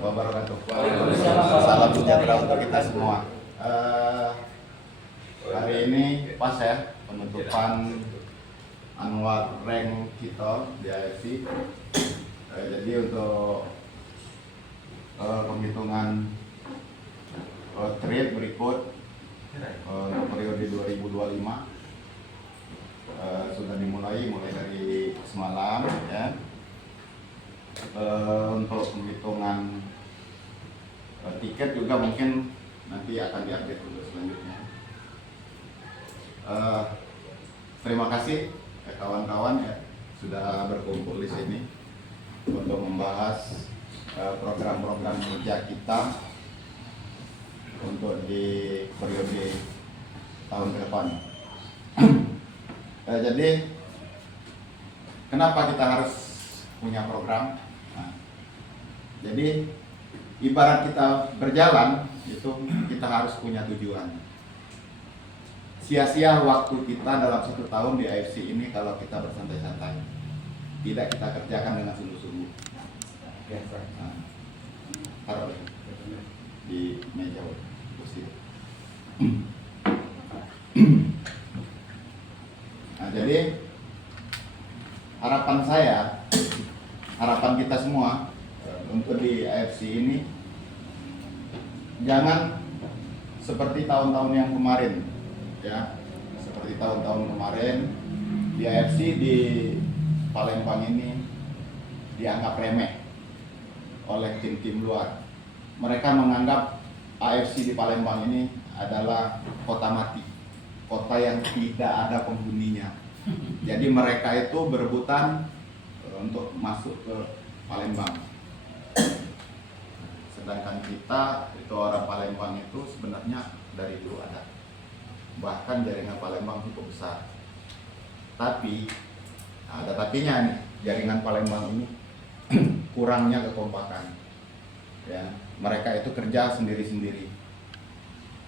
wabarakatuh. Salam sejahtera untuk kita semua. Hari ini pas ya penutupan annual rank kita di AFC. Jadi untuk penghitungan trade berikut untuk periode 2025 sudah dimulai dari semalam ya. Untuk penghitungan tiket juga mungkin nanti akan diupdate untuk selanjutnya. Terima kasih kawan-kawan ya sudah berkumpul di sini untuk membahas program-program kerja kita untuk di periode tahun ke depan. Jadi kenapa kita harus punya program? Nah, jadi ibarat kita berjalan itu kita harus punya tujuan. Sia-sia waktu kita dalam 1 tahun di AFC ini kalau kita bersantai-santai, tidak kita kerjakan dengan sungguh-sungguh. Nah, taruh di meja kursi. Nah, jadi harapan kita semua untuk di AFC ini jangan seperti tahun-tahun yang kemarin ya. Seperti tahun-tahun kemarin di AFC di Palembang ini dianggap remeh oleh tim-tim luar. Mereka menganggap AFC di Palembang ini adalah kota mati, kota yang tidak ada penghuninya. Jadi mereka itu berebutan untuk masuk ke Palembang. Sedangkan kita itu orang Palembang itu sebenarnya dari dulu ada. Bahkan jaringan Palembang cukup besar. Tapi ada tapinya nih, jaringan Palembang ini kurangnya kekompakan. Ya, mereka itu kerja sendiri-sendiri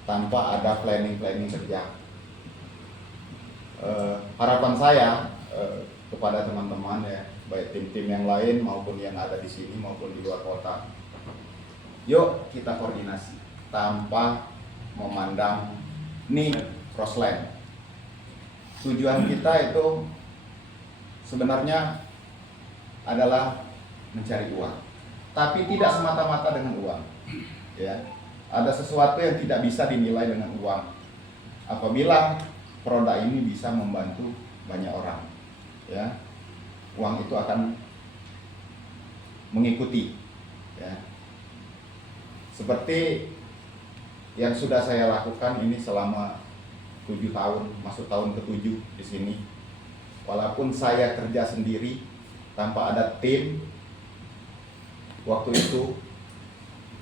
tanpa ada planning kerja. Harapan saya kepada teman-teman ya, baik tim-tim yang lain maupun yang ada di sini maupun di luar kota, yuk kita koordinasi tanpa memandang nih crossland. Tujuan kita itu sebenarnya adalah mencari uang, tapi tidak semata-mata dengan uang. Ya, ada sesuatu yang tidak bisa dinilai dengan uang. Apabila produk ini bisa membantu banyak orang, ya, uang itu akan mengikuti. Ya. Seperti yang sudah saya lakukan ini selama 7 tahun, masuk tahun ke-7 di sini. Walaupun saya kerja sendiri tanpa ada tim, waktu itu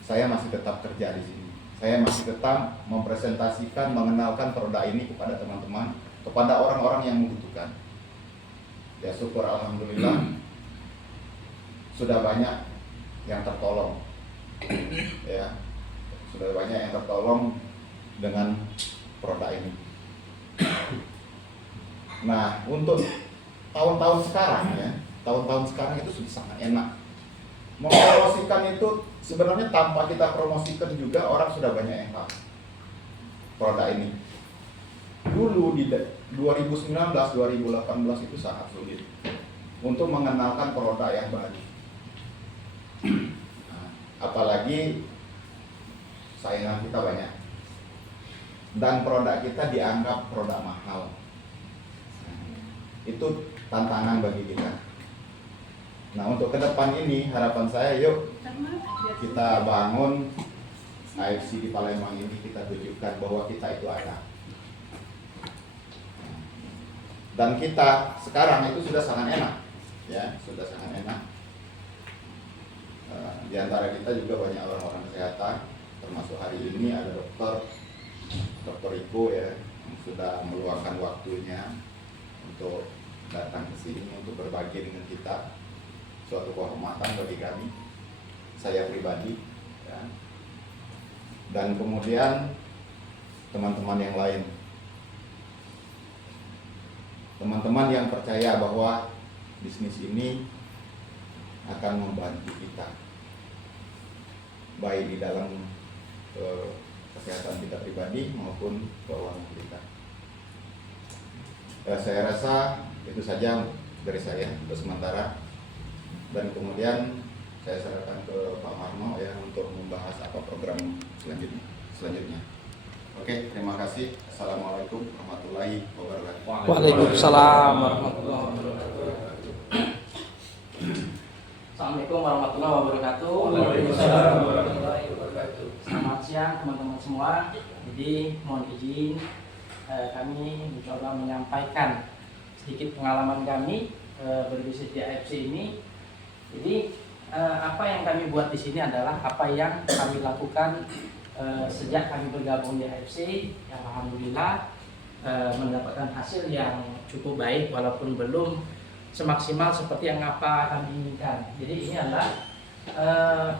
saya masih tetap kerja di sini. Saya masih tetap mempresentasikan, mengenalkan produk ini kepada teman-teman, kepada orang-orang yang membutuhkan. Ya syukur alhamdulillah sudah banyak yang tertolong. Ya, sudah banyak yang tertolong dengan produk ini. Nah, untuk tahun-tahun sekarang ya, tahun-tahun sekarang itu sudah sangat enak. Mempromosikan itu sebenarnya tanpa kita promosikan juga orang sudah banyak yang tahu produk ini. Dulu di 2019, 2018 itu sangat sulit untuk mengenalkan produk yang baru. Nah, apalagi saingan kita banyak dan produk kita dianggap produk mahal. Itu tantangan bagi kita. Nah, untuk ke depan ini harapan saya yuk kita bangun AFC di Palembang ini, kita tunjukkan bahwa kita itu ada. Dan kita sekarang itu sudah sangat enak, ya, sudah sangat enak. Di antara kita juga banyak orang-orang kesehatan, termasuk hari ini ada dokter Iko ya, yang sudah meluangkan waktunya untuk datang ke sini untuk berbagi dengan kita. Suatu kehormatan bagi kami, saya pribadi, ya. Dan kemudian teman-teman yang lain, teman-teman yang percaya bahwa bisnis ini akan membantu kita. baik di dalam kesehatan kita pribadi maupun keuangan kita. Saya rasa itu saja dari saya untuk sementara, dan kemudian saya serahkan ke Pak Marno ya untuk membahas apa program selanjutnya. Oke, terima kasih. Assalamualaikum warahmatullahi wabarakatuh. Waalaikumsalam warahmatullahi wabarakatuh. Assalamualaikum warahmatullahi wabarakatuh. Waalaikumsalam warahmatullahi wabarakatuh. Selamat siang teman-teman semua. Jadi mohon izin kami mencoba menyampaikan sedikit pengalaman kami berbisnis di AFC ini. Jadi apa yang kami buat di sini adalah apa yang kami lakukan sejak kami bergabung di AFC, yang alhamdulillah mendapatkan hasil yang cukup baik walaupun belum semaksimal seperti yang apa kami inginkan. Jadi ini adalah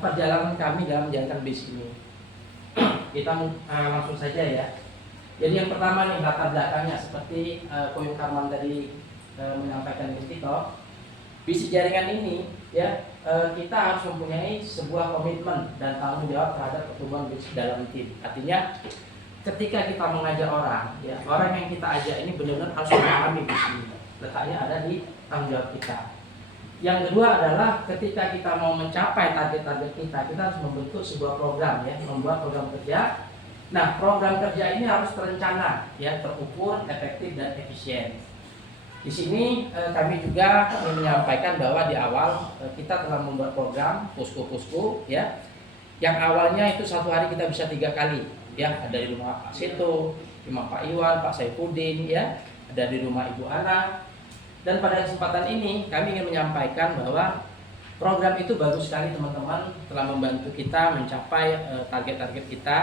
perjalanan kami dalam menjalankan bisnis ini. Kita langsung saja ya. Jadi yang pertama nih latar belakangnya seperti Koyung Karman tadi menyampaikan di TikTok. Bisnis jaringan ini ya kita harus mempunyai sebuah komitmen dan tanggung jawab terhadap pertumbuhan bisnis dalam tim. Artinya ketika kita mengajak orang, ya orang yang kita ajak ini benar-benar harus memahami bisnis. Letaknya ada di tanggung jawab kita. Yang kedua adalah ketika kita mau mencapai target-target kita harus membentuk sebuah program ya, membuat program kerja. Nah, program kerja ini harus terencana, ya, terukur, efektif dan efisien. Di sini kami juga menyampaikan bahwa di awal kita telah membuat program posko-posko, ya, yang awalnya itu satu hari kita bisa 3 kali, ya, ada di rumah Pak Seto, rumah Pak Iwan, Pak Saifuddin, ya, ada di rumah Ibu Ana. Dan pada kesempatan ini kami ingin menyampaikan bahwa program itu bagus sekali teman-teman, telah membantu kita mencapai target-target kita.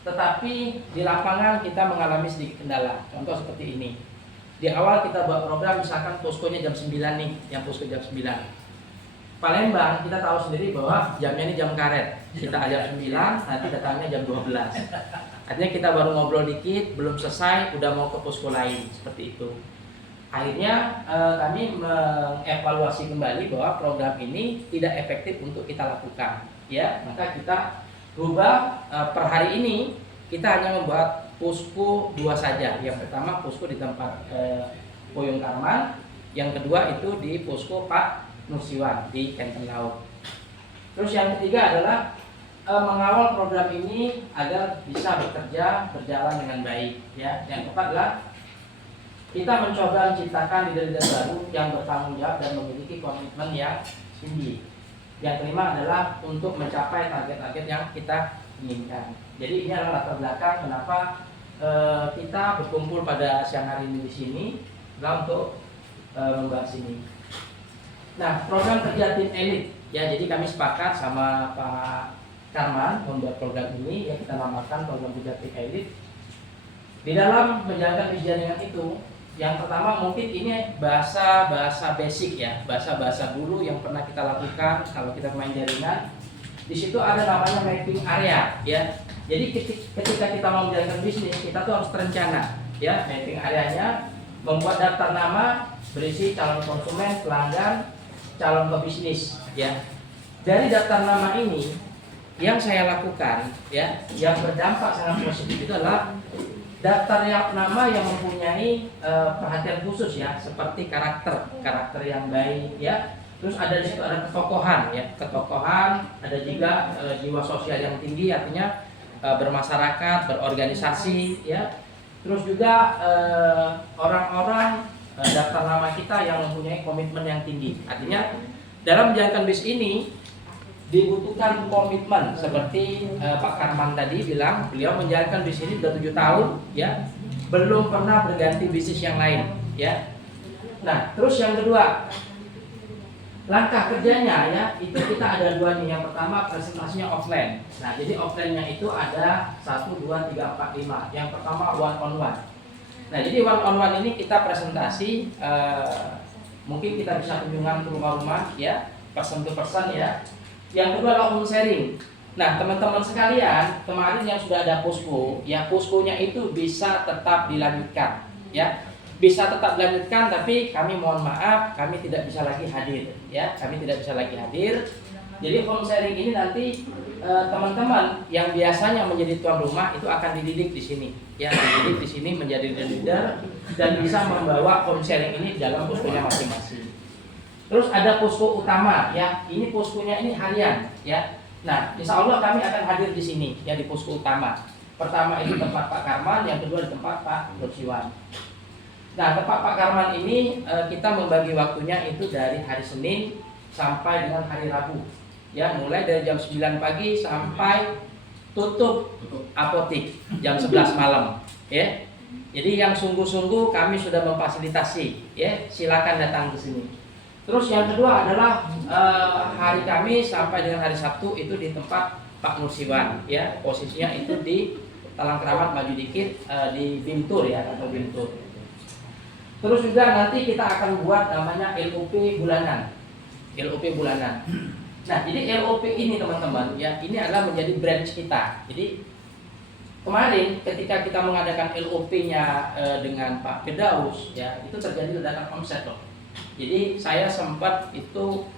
Tetapi di lapangan kita mengalami sedikit kendala. Contoh seperti ini. Di awal kita buat program misalkan poskonya jam 9 nih, yang posko jam 9. Palembang kita tahu sendiri bahwa jamnya ini jam karet. Kita ajak 9, nanti datangnya jam 12. Artinya kita baru ngobrol dikit, belum selesai, udah mau ke posko lain, seperti itu. Akhirnya kami mengevaluasi kembali bahwa program ini tidak efektif untuk kita lakukan. Ya, maka kita rubah per hari ini kita hanya membuat posko 2 saja. Yang pertama posko di tempat Koyung Karman, yang kedua itu di posko Pak Nursiwan di Kenten Laut. Terus yang ketiga adalah mengawal program ini agar bisa bekerja berjalan dengan baik. Ya, yang keempat adalah kita mencoba menciptakan leader-leader baru yang bertanggung jawab dan memiliki komitmen yang tinggi. Yang kelima adalah untuk mencapai target-target yang kita inginkan. Jadi ini adalah latar belakang kenapa kita berkumpul pada siang hari ini di sini adalah untuk membahas ini. Nah, program kerja tim elit ya, jadi kami sepakat sama Pak Karman membuat program ini yang kita namakan program kerja tim elit. Di dalam menjalankan jaringan itu, yang pertama mungkin ini bahasa basic ya, bahasa dulu yang pernah kita lakukan kalau kita main jaringan. Di situ ada namanya mapping area ya. Jadi ketika kita mau menjalankan bisnis, kita tuh harus terencana ya. Mapping areanya membuat daftar nama berisi calon konsumen, pelanggan, calon pebisnis ya. Dari daftar nama ini yang saya lakukan ya, yang berdampak sangat positif itu adalah daftar nama yang mempunyai perhatian khusus ya, seperti karakter yang baik ya. Terus ada di situ ada ketokohan ya, ada juga jiwa sosial yang tinggi, artinya bermasyarakat, berorganisasi ya. Terus juga orang-orang daftar nama kita yang mempunyai komitmen yang tinggi. Artinya dalam menjalankan bisnis ini dibutuhkan komitmen seperti Pak Karman tadi bilang, beliau menjalankan bisnis ini sudah 7 tahun ya, belum pernah berganti bisnis yang lain ya. Nah, terus yang kedua, langkah kerjanya ya, itu kita ada 2 nih. Yang pertama presentasinya offline. Nah, jadi offline-nya itu ada 1, 2, 3, 4, 5. Yang pertama one on one. Nah, jadi one on one ini kita presentasi, mungkin kita bisa kunjungan ke rumah-rumah ya, person to person ya. Yang kedua adalah home sharing. Nah, teman-teman sekalian, kemarin yang sudah ada posko, ya poskonya itu bisa tetap dilanjutkan ya. Bisa tetap dilanjutkan, tapi kami mohon maaf, kami tidak bisa lagi hadir ya. Kami tidak bisa lagi hadir. Jadi home sharing ini nanti teman-teman yang biasanya menjadi tuan rumah itu akan dididik di sini, ya dididik di sini menjadi leader dan bisa membawa home sharing ini dalam poskonya masing-masing. Terus ada posko utama, ya ini poskonya ini harian, ya. Nah, insya Allah kami akan hadir di sini, ya di posko utama. Pertama itu tempat Pak Karman, yang kedua di tempat Pak Nursiwan. Nah, tempat Pak Karman ini kita membagi waktunya itu dari hari Senin sampai dengan hari Rabu. Ya, mulai dari jam 9 pagi sampai tutup apotik jam 11 malam, ya. Jadi yang sungguh-sungguh kami sudah memfasilitasi, ya. Silakan datang ke sini. Terus yang kedua adalah hari Kamis sampai dengan hari Sabtu itu di tempat Pak Nursiwan, ya. Posisinya itu di Talang Keramat maju dikit di Bintur, ya, atau Bintur. Terus juga nanti kita akan buat namanya LOP bulanan. LOP bulanan. Nah, jadi LOP ini teman-teman, ya, ini adalah menjadi branch kita. Jadi kemarin ketika kita mengadakan LOP-nya dengan Pak Firdaus, ya, itu terjadi ledakan omset loh. Jadi saya sempat itu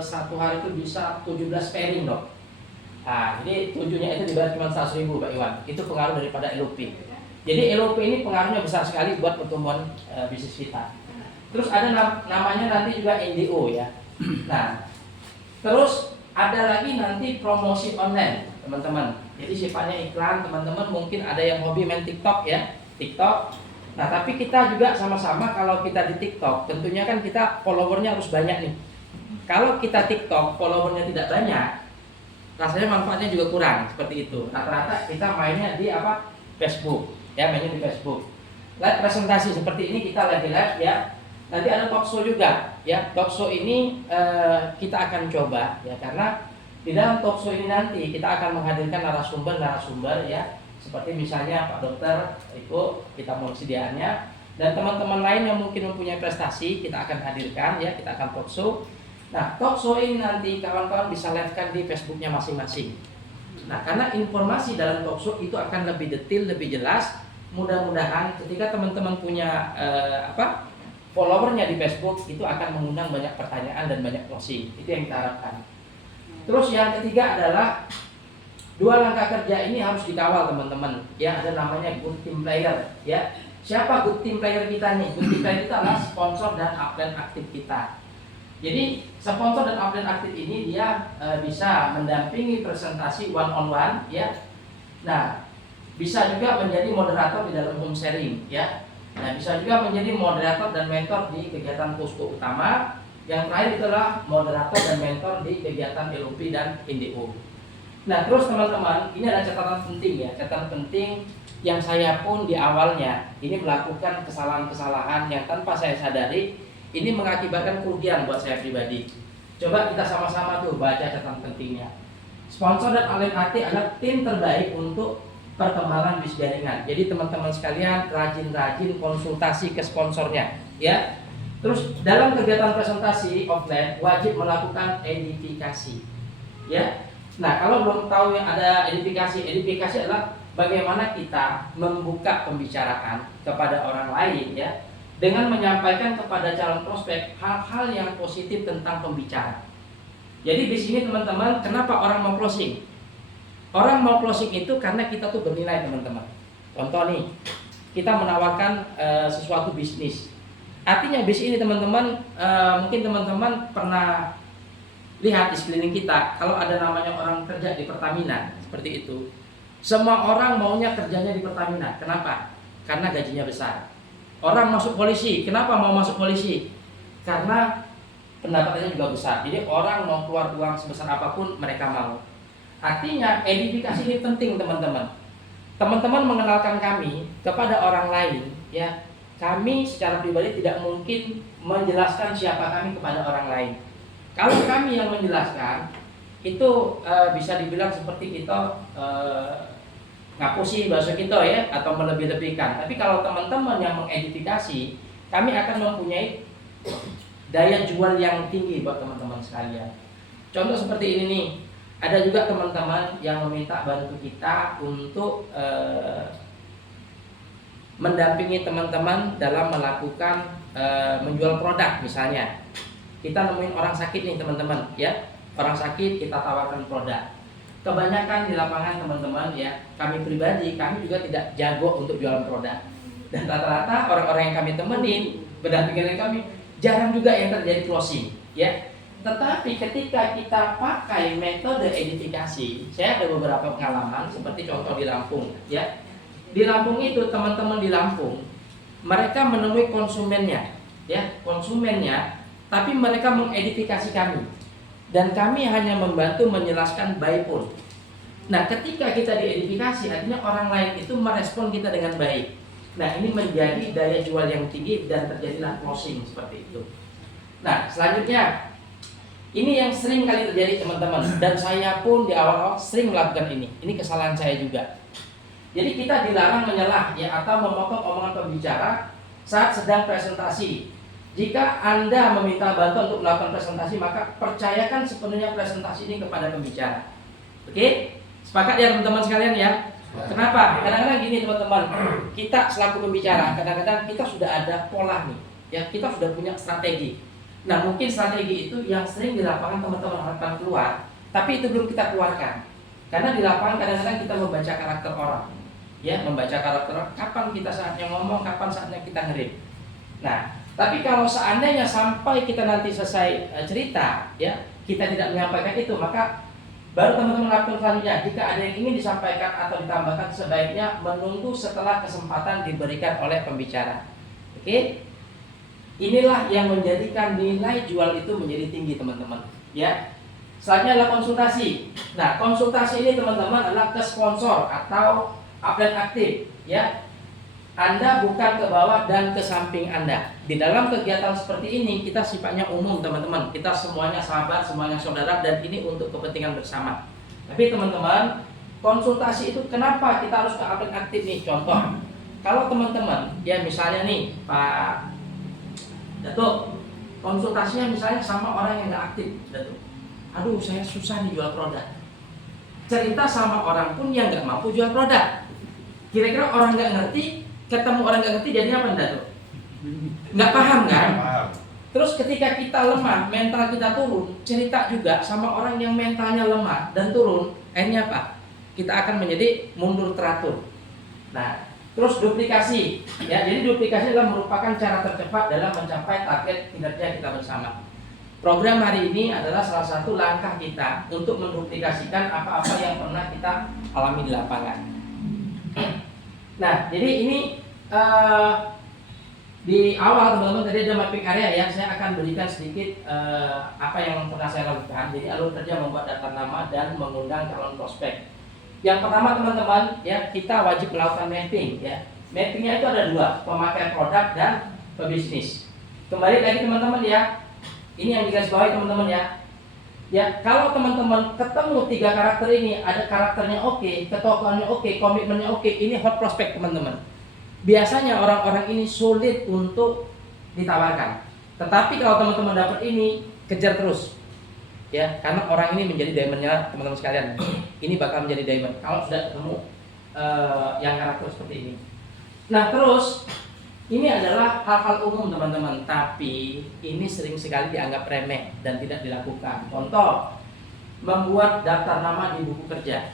satu hari itu bisa 17 pairing dok. Nah, jadi tujuhnya itu dibayar cuma 100.000 Pak Iwan. Itu pengaruh daripada LOP. Jadi LOP ini pengaruhnya besar sekali buat pertumbuhan bisnis kita. Terus ada namanya nanti juga NDO, ya. Nah, terus ada lagi nanti promosi online, teman-teman. Jadi sifatnya iklan, teman-teman mungkin ada yang hobi main TikTok, ya, TikTok. Nah, tapi kita juga sama-sama kalau kita di TikTok, tentunya kan kita followernya harus banyak nih. Kalau kita TikTok followernya tidak banyak, rasanya manfaatnya juga kurang, seperti itu. Rata-rata kita mainnya di apa? Facebook, ya, mainnya di Facebook. Live presentasi seperti ini kita lagi live, ya. Nanti ada talk show juga, ya. Talk show ini kita akan coba, ya, karena di dalam talk show ini nanti kita akan menghadirkan narasumber, ya, seperti misalnya Pak Dokter itu kita mau sediaannya, dan teman-teman lain yang mungkin mempunyai prestasi kita akan hadirkan, ya, kita akan talk show. Nah, talk show ini nanti kawan-kawan bisa live-kan di Facebooknya masing-masing. Nah, karena informasi dalam talk show itu akan lebih detail, lebih jelas. Mudah-mudahan ketika teman-teman punya followernya di Facebook itu akan mengundang banyak pertanyaan dan banyak closing. Itu yang kita harapkan. Terus yang ketiga adalah 2 langkah kerja ini harus dikawal teman-teman. Ya, ada namanya good team player, ya. Siapa good team player kita nih? Good team player kita adalah sponsor dan upline aktif kita. Jadi sponsor dan upline aktif ini dia bisa mendampingi presentasi one on one, ya. Nah, bisa juga menjadi moderator di dalam home sharing, ya. Nah, bisa juga menjadi moderator dan mentor di kegiatan posko utama. Yang terakhir itulah moderator dan mentor di kegiatan LOP dan NDO. Nah, terus teman-teman, ini ada catatan penting, ya. Catatan penting yang saya pun di awalnya ini melakukan kesalahan-kesalahan yang tanpa saya sadari ini mengakibatkan kerugian buat saya pribadi. Coba kita sama-sama tuh baca catatan pentingnya. Sponsor dan upline aktif adalah tim terbaik untuk perkembangan bisnis jaringan. Jadi teman-teman sekalian rajin-rajin konsultasi ke sponsornya, ya. Terus dalam kegiatan presentasi offline wajib melakukan edifikasi, ya. Nah, kalau belum tahu yang ada edifikasi adalah bagaimana kita membuka pembicaraan kepada orang lain, ya, dengan menyampaikan kepada calon prospek hal-hal yang positif tentang pembicara. Jadi di sini teman-teman, kenapa orang mau closing? Orang mau closing itu karena kita tuh bernilai, teman-teman. Contoh nih, kita menawarkan sesuatu bisnis. Artinya bisnis ini teman-teman, mungkin teman-teman pernah lihat di sekeliling kita, kalau ada namanya orang kerja di Pertamina, seperti itu. Semua orang maunya kerjanya di Pertamina. Kenapa? Karena gajinya besar. Orang masuk polisi, kenapa mau masuk polisi? Karena pendapatannya juga besar. Jadi orang mau keluar uang sebesar apapun mereka mau. Artinya edifikasi ini penting teman-teman. Teman-teman mengenalkan kami kepada orang lain, ya. Kami secara pribadi tidak mungkin menjelaskan siapa kami kepada orang lain. Kalau kami yang menjelaskan, itu bisa dibilang seperti kita ngapusi bahasa kita, ya, atau melebih-lebihkan. Tapi kalau teman-teman yang mengedifikasi, kami akan mempunyai daya jual yang tinggi buat teman-teman sekalian. Contoh seperti ini nih. Ada juga teman-teman yang meminta bantu kita untuk mendampingi teman-teman dalam melakukan menjual produk misalnya. Kita nemuin orang sakit nih teman-teman, ya. orang sakit kita tawarkan produk. Kebanyakan di lapangan teman-teman ya, kami pribadi, kami juga tidak jago untuk jualan produk. Dan rata-rata orang-orang yang kami temenin, berdampingan dengan kami, jarang juga yang terjadi closing ya. Tetapi ketika kita pakai metode edifikasi, saya ada beberapa pengalaman seperti contoh di Lampung ya. Di Lampung itu teman-teman di Lampung, mereka menemui konsumennya ya, tapi mereka mengedifikasi kami. Dan kami hanya membantu menjelaskan by phone. Nah, ketika kita diedifikasi, artinya orang lain itu merespon kita dengan baik. Nah, ini menjadi daya jual yang tinggi dan terjadilah closing seperti itu. Nah, selanjutnya, ini yang sering kali terjadi teman-teman. Dan saya pun di awal-awal sering melakukan ini. Ini kesalahan saya juga. Jadi kita dilarang menyelah ya atau memotong omongan pembicara saat sedang presentasi. Jika Anda meminta bantuan untuk melakukan presentasi, maka percayakan sepenuhnya presentasi ini kepada pembicara. Oke? Sepakat ya teman-teman sekalian ya? Kenapa? Kadang-kadang gini teman-teman, kita selaku pembicara, kadang-kadang kita sudah ada pola nih, ya kita sudah punya strategi. Nah mungkin strategi itu yang sering di lapangan teman-teman harapkan keluar, tapi itu belum kita keluarkan. Karena di lapangan kadang-kadang kita membaca karakter orang, ya membaca karakter orang, kapan kita saatnya ngomong, kapan saatnya kita ngerit. Nah, tapi kalau seandainya sampai kita nanti selesai cerita, ya kita tidak menyampaikan itu, maka baru teman-teman lakukan selanjutnya. Jika ada yang ingin disampaikan atau ditambahkan, sebaiknya menunggu setelah kesempatan diberikan oleh pembicara. Oke? Inilah yang menjadikan nilai jual itu menjadi tinggi teman-teman. Ya. Selanjutnya adalah konsultasi. Nah, konsultasi ini teman-teman adalah ke sponsor atau upline aktif. Ya. Anda bukan ke bawah dan ke samping Anda. Di dalam kegiatan seperti ini kita sifatnya umum teman-teman. Kita semuanya sahabat, semuanya saudara, dan ini untuk kepentingan bersama. Tapi teman-teman, konsultasi itu kenapa kita harus ke upline aktif nih? Contoh, kalau teman-teman, ya misalnya nih Pak Datuk, konsultasinya misalnya sama orang yang nggak aktif, Datuk. Aduh, saya susah nih jual produk. Cerita sama orang pun yang nggak mampu jual produk. Kira-kira orang nggak ngerti, ketemu orang nggak ngerti jadinya apa Datuk? Nggak paham kan? Terus ketika kita lemah, mental kita turun, cerita juga sama orang yang mentalnya lemah dan turun, akhirnya apa? Kita akan menjadi mundur teratur. Nah, terus duplikasi, ya. Jadi duplikasi adalah merupakan cara tercepat dalam mencapai target kinerja kita bersama. Program hari ini adalah salah satu langkah kita untuk menduplikasikan apa-apa yang pernah kita alami di lapangan. Nah, jadi ini di awal teman-teman tadi ada mapping area ya. Saya akan berikan sedikit apa yang pernah saya lakukan. Jadi alur kerja membuat daftar nama dan mengundang calon prospek. Yang pertama teman-teman ya, kita wajib melakukan mapping ya. Mappingnya itu ada dua, pemakai produk dan pebisnis. Kembali lagi teman-teman ya. Ini yang digarisbawahi teman-teman ya. Ya, kalau teman-teman ketemu 3 karakter ini, ada karakternya oke, ketokohannya oke, komitmennya oke, ini hot prospect teman-teman. Biasanya orang-orang ini sulit untuk ditawarkan. Tetapi kalau teman-teman dapat ini, kejar terus. Ya, karena orang ini menjadi diamondnya teman-teman sekalian. Ini bakal menjadi diamond kalau sudah ketemu yang karakter seperti ini. Nah, terus ini adalah hal-hal umum teman-teman, tapi ini sering sekali dianggap remeh dan tidak dilakukan. Contoh, membuat daftar nama di buku kerja.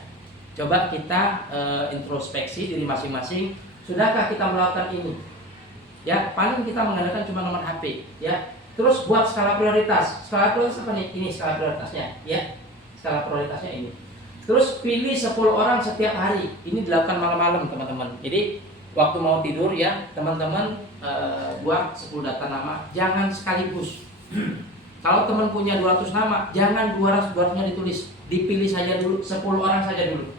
Coba kita introspeksi diri masing-masing, sudahkah kita melakukan ini? Ya, paling kita mengandalkan cuma nomor HP, ya. Terus buat skala prioritas. Skala prioritas apa nih? Ini skala prioritasnya, ya. Skala prioritasnya ini. Terus pilih 10 orang setiap hari. Ini dilakukan malam-malam, teman-teman. Jadi waktu mau tidur ya, teman-teman buat 10 data nama, jangan sekaligus. Kalau teman punya 200 nama, jangan 200-nya ditulis. Dipilih saja dulu, 10 orang saja dulu.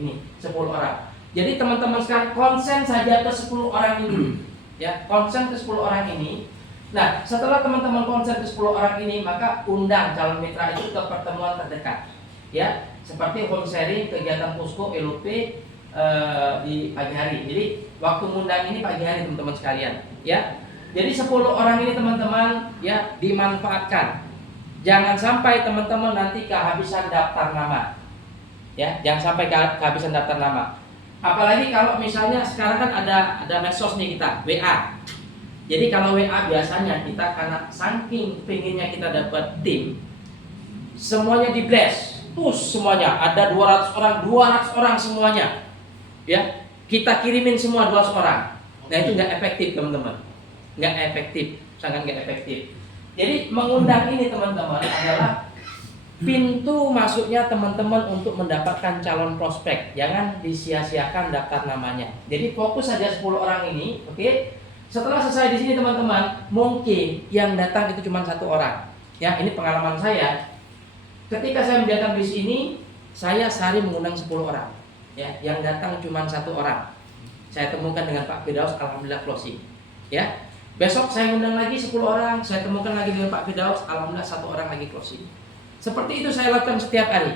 Ini, 10 orang. Jadi teman-teman sekarang konsen saja ke 10 orang ini. Ya, konsen ke 10 orang ini. Nah, setelah teman-teman konsen ke 10 orang ini, maka undang calon mitra itu ke pertemuan terdekat. Ya, seperti home sharing, kegiatan pusko, LOP, di pagi hari. Jadi waktu ngundang ini pagi hari teman-teman sekalian ya. Jadi 10 orang ini teman-teman ya dimanfaatkan. Jangan sampai teman-teman nanti kehabisan daftar nama. Ya, jangan sampai kehabisan daftar nama. Apalagi kalau misalnya sekarang kan ada medsos nih kita, WA. Jadi kalau WA biasanya kita karena saking pengennya kita dapat tim, semuanya di blast, push semuanya, ada 200 orang semuanya, ya kita kirimin semua 200 orang. Nah itu nggak efektif teman-teman, nggak efektif, sangat nggak efektif. Jadi mengundang ini teman-teman adalah pintu masuknya teman-teman untuk mendapatkan calon prospek. Jangan disia-siakan daftar namanya. Jadi fokus saja 10 orang ini, oke? Setelah selesai di sini teman-teman, mungkin yang datang itu cuma 1 orang. Ya, ini pengalaman saya. Ketika saya mendatang bis ini, saya sehari mengundang 10 orang. Ya, yang datang cuma 1 orang. Saya temukan dengan Pak Firdaus, alhamdulillah closing. Ya. Besok saya undang lagi 10 orang, saya temukan lagi dengan Pak Firdaus, alhamdulillah 1 orang lagi closing. Seperti itu saya lakukan setiap hari.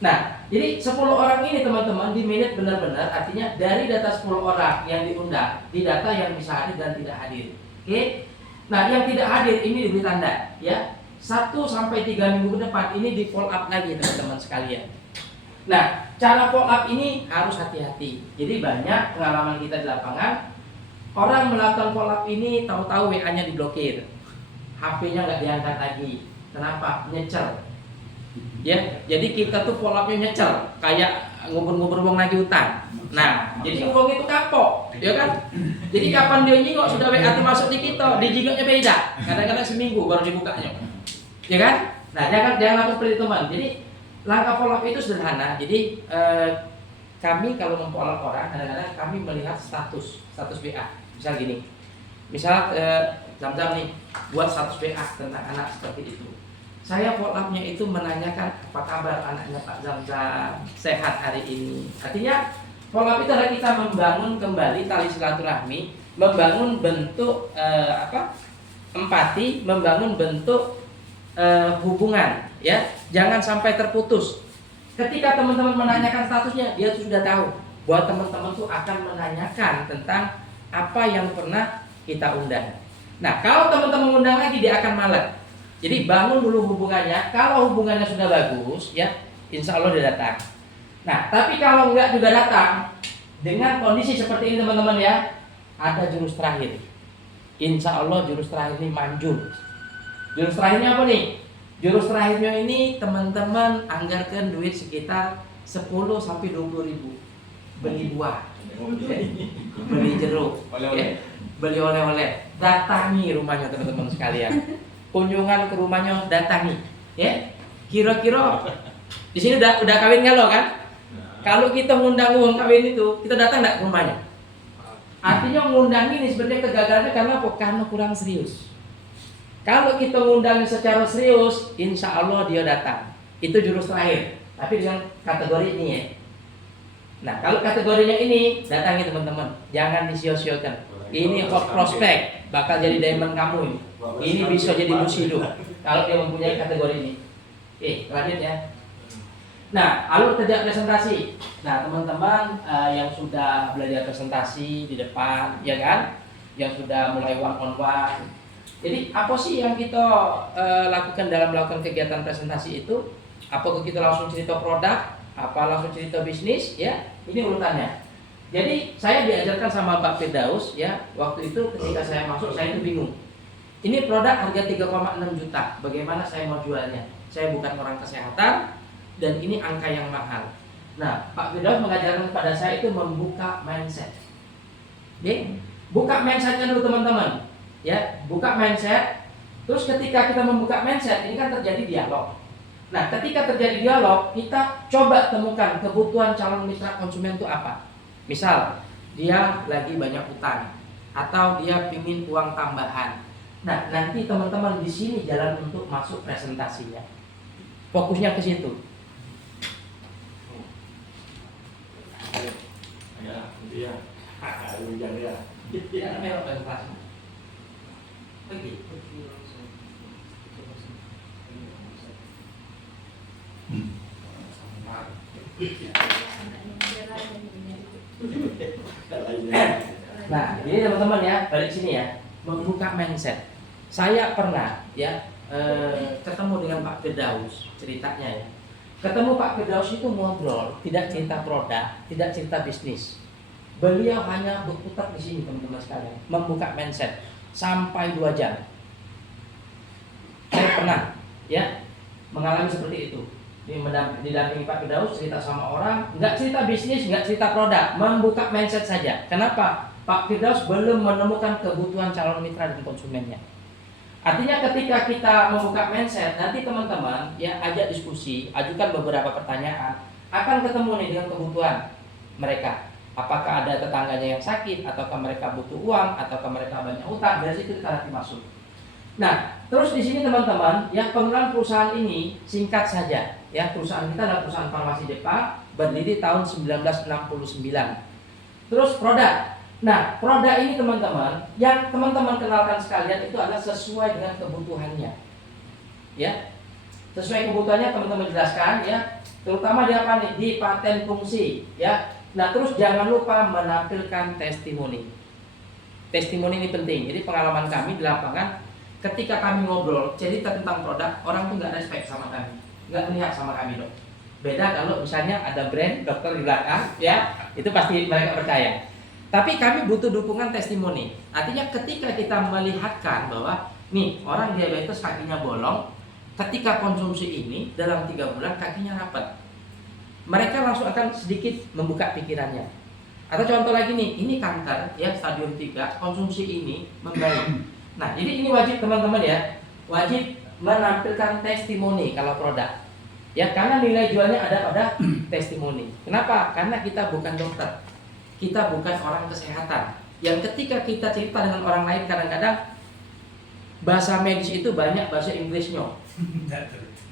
Nah, jadi 10 orang ini teman-teman di manage benar-benar, artinya dari data 10 orang yang diundang, di data yang bisa hadir dan tidak hadir. Oke? Nah, yang tidak hadir ini diberi tanda, ya. 1 sampai 3 minggu ke depan ini di follow up lagi teman-teman sekalian. Nah, cara follow up ini harus hati-hati. Jadi banyak pengalaman kita di lapangan, orang melakukan follow up ini tahu-tahu WA-nya diblokir, HP-nya nggak diangkat lagi. Kenapa? Nyecer. Ya, jadi kita tuh follow up-nya nyecer, kayak ngubur-ngubur uang lagi utang. Nah, jadi uang itu kapok, ya kan? Jadi kapan dia nyingok sudah WA itu masuk di kita, dijingoknya beda. Kadang-kadang seminggu baru dibukanya, ya kan? Nah, jangan lakukan seperti itu teman. Jadi langkah follow up itu sederhana. Jadi kami kalau memfollow up orang, kadang-kadang kami melihat status WA. Misal gini, misal Zam-Zam nih buat status WA tentang anak seperti itu. Saya follow up-nya itu menanyakan apa kabar anaknya Pak Zam-Zam, sehat hari ini. Artinya follow up itu adalah kita membangun kembali tali silaturahmi, membangun bentuk empati, membangun bentuk hubungan, ya. Jangan sampai terputus. Ketika teman-teman menanyakan statusnya, dia tuh sudah tahu bahwa teman-teman tuh akan menanyakan tentang apa yang pernah kita undang. Nah, kalau teman-teman undang lagi dia akan malas. Jadi bangun dulu hubungannya. Kalau hubungannya sudah bagus, ya, insya Allah dia datang. Nah, tapi kalau enggak juga datang, dengan kondisi seperti ini teman-teman ya, ada jurus terakhir. Insya Allah jurus terakhir ini manjur. Jurus terakhirnya apa nih? Jurus terakhirnya ini teman-teman anggarkan duit sekitar 10 sampai 20 ribu. Beli buah, beli jeruk, ya, beli oleh-oleh. Datangi rumahnya teman-teman sekalian. Kunjungan ke rumahnya datangi, ya. Kira-kira di sini udah kawin nggak lo kan? Kalau kita ngundang uang kawin itu, kita datang nggak ke rumahnya? Artinya ngundang ini sebenarnya kegagalannya karena apa? Karena kurang serius. Kalau kita ngundang secara serius, insya Allah dia datang. Itu jurus terakhir. Tapi dengan kategori ini ya. Nah, kalau kategorinya ini, datangi teman-teman. Jangan disio-siokan. Ini hot prospect, bakal jadi diamond kamu ini. Ini bisa jadi musido kalau dia mempunyai kategori ini. Oke, lanjut ya. Nah, alur kerja presentasi. Nah, teman-teman yang sudah belajar presentasi di depan, ya kan? Yang sudah mulai one on one. Jadi, apa sih yang kita lakukan dalam melakukan kegiatan presentasi itu? Apakah kita langsung cerita produk? Apa langsung cerita bisnis? Ya, ini urutannya. Jadi, saya diajarkan sama Pak Firdaus, ya. Waktu itu ketika saya masuk, saya itu bingung. Ini produk harga 3,6 juta. Bagaimana saya mau jualnya? Saya bukan orang kesehatan dan ini angka yang mahal. Nah, Pak Firdaus mengajarkan kepada saya itu membuka mindset. Oke? Buka mindsetnya dulu teman-teman. Ya, buka mindset. Terus ketika kita membuka mindset, ini kan terjadi dialog. Nah, ketika terjadi dialog, kita coba temukan kebutuhan calon mitra konsumen itu apa. Misal, dia lagi banyak utang atau dia ingin uang tambahan. Nah, nanti teman-teman di sini jalan untuk masuk presentasinya. Fokusnya ke situ. Iya. Ya, memang presentasi. Pergi. Nah, ini teman-teman ya, balik sini ya, membuka mindset. Saya pernah ya ketemu dengan Pak Firdaus, ceritanya ya. Ketemu Pak Firdaus itu ngobrol, tidak cerita produk, tidak cerita bisnis. Beliau hanya berputar di sini teman-teman sekalian, membuka mindset sampai 2 jam. Saya pernah ya mengalami seperti itu. Didampingi Pak Firdaus, cerita sama orang, nggak cerita bisnis, nggak cerita produk, membuka mindset saja. Kenapa? Pak Firdaus belum menemukan kebutuhan calon mitra dan konsumennya. Artinya ketika kita membuka mindset, nanti teman-teman ya ajak diskusi, ajukan beberapa pertanyaan, akan ketemu nih dengan kebutuhan mereka. Apakah ada tetangganya yang sakit, ataukah mereka butuh uang, ataukah mereka banyak utang, dari situ kita nanti masuk. Nah, terus di sini teman-teman, ya pengenalan perusahaan ini singkat saja. Ya, perusahaan kita adalah perusahaan farmasi Jepang, berdiri tahun 1969. Terus produk. Nah, produk ini teman-teman, yang teman-teman kenalkan sekalian itu adalah sesuai dengan kebutuhannya. Ya, sesuai kebutuhannya teman-teman jelaskan ya. Terutama di apa nih? Di paten fungsi. Ya. Nah, terus jangan lupa menampilkan testimoni. Testimoni ini penting. Jadi pengalaman kami di lapangan, ketika kami ngobrol cerita tentang produk, orang tuh nggak respect sama kami, nggak melihat sama kami dok. Beda kalau misalnya ada brand dokter di belakang, ya itu pasti mereka percaya. Tapi kami butuh dukungan testimoni. Artinya ketika kita melihatkan bahwa nih orang diabetes kakinya bolong, ketika konsumsi ini dalam 3 bulan kakinya rapat, mereka langsung akan sedikit membuka pikirannya. Atau contoh lagi nih, ini kanker ya stadium 3, konsumsi ini membaik. Nah, jadi ini wajib teman-teman ya, wajib menampilkan testimoni kalau produk. Ya, karena nilai jualnya ada pada testimoni. Kenapa? Karena kita bukan dokter, kita bukan orang kesehatan. Yang ketika kita cerita dengan orang lain, kadang-kadang bahasa medis itu banyak bahasa Inggrisnya.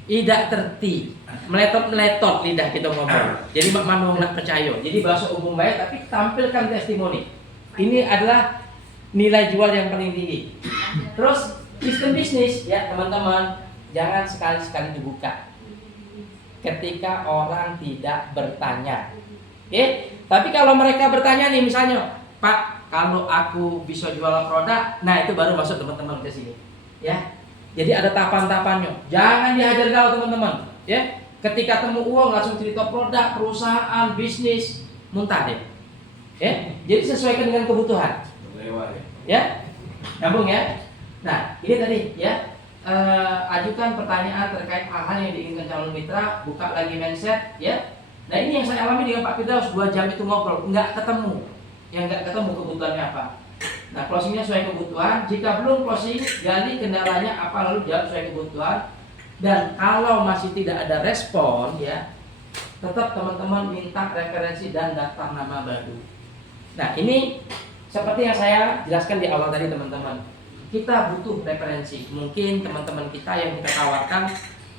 Tidak terti, meletot-meletot lidah kita ngomong. Jadi mak manung nak percaya. Jadi bahasa umum baik, tapi tampilkan testimoni. Ini adalah nilai jual yang paling tinggi. Terus sistem bisnis ya teman-teman, jangan sekali-sekali dibuka ketika orang tidak bertanya. Oke? Tapi kalau mereka bertanya nih misalnya, Pak, kalau aku bisa jual produk, nah itu baru masuk teman-teman ke sini. Ya. Jadi ada tahapan-tahapannya. Jangan dihajar gaul teman-teman. Ya. Ketika temu uang langsung cerita produk, perusahaan, bisnis, muntah deh. Ya. Jadi sesuaikan dengan kebutuhan. Ya, nyambung ya. Nah, ini tadi ya, ajukan pertanyaan terkait hal-hal yang diinginkan calon mitra, buka lagi mindset ya. Nah, ini yang saya alami dengan Pak Firdaus, 2 jam itu ngobrol, nggak ketemu, nggak ketemu kebutuhannya apa. Nah, closingnya sesuai kebutuhan. Jika belum closing, gali kendalanya apa lalu jawab sesuai kebutuhan. Dan kalau masih tidak ada respon ya, tetap teman-teman minta referensi dan daftar nama baru. Nah, ini seperti yang saya jelaskan di awal tadi teman-teman, kita butuh referensi. Mungkin teman-teman kita yang kita tawarkan,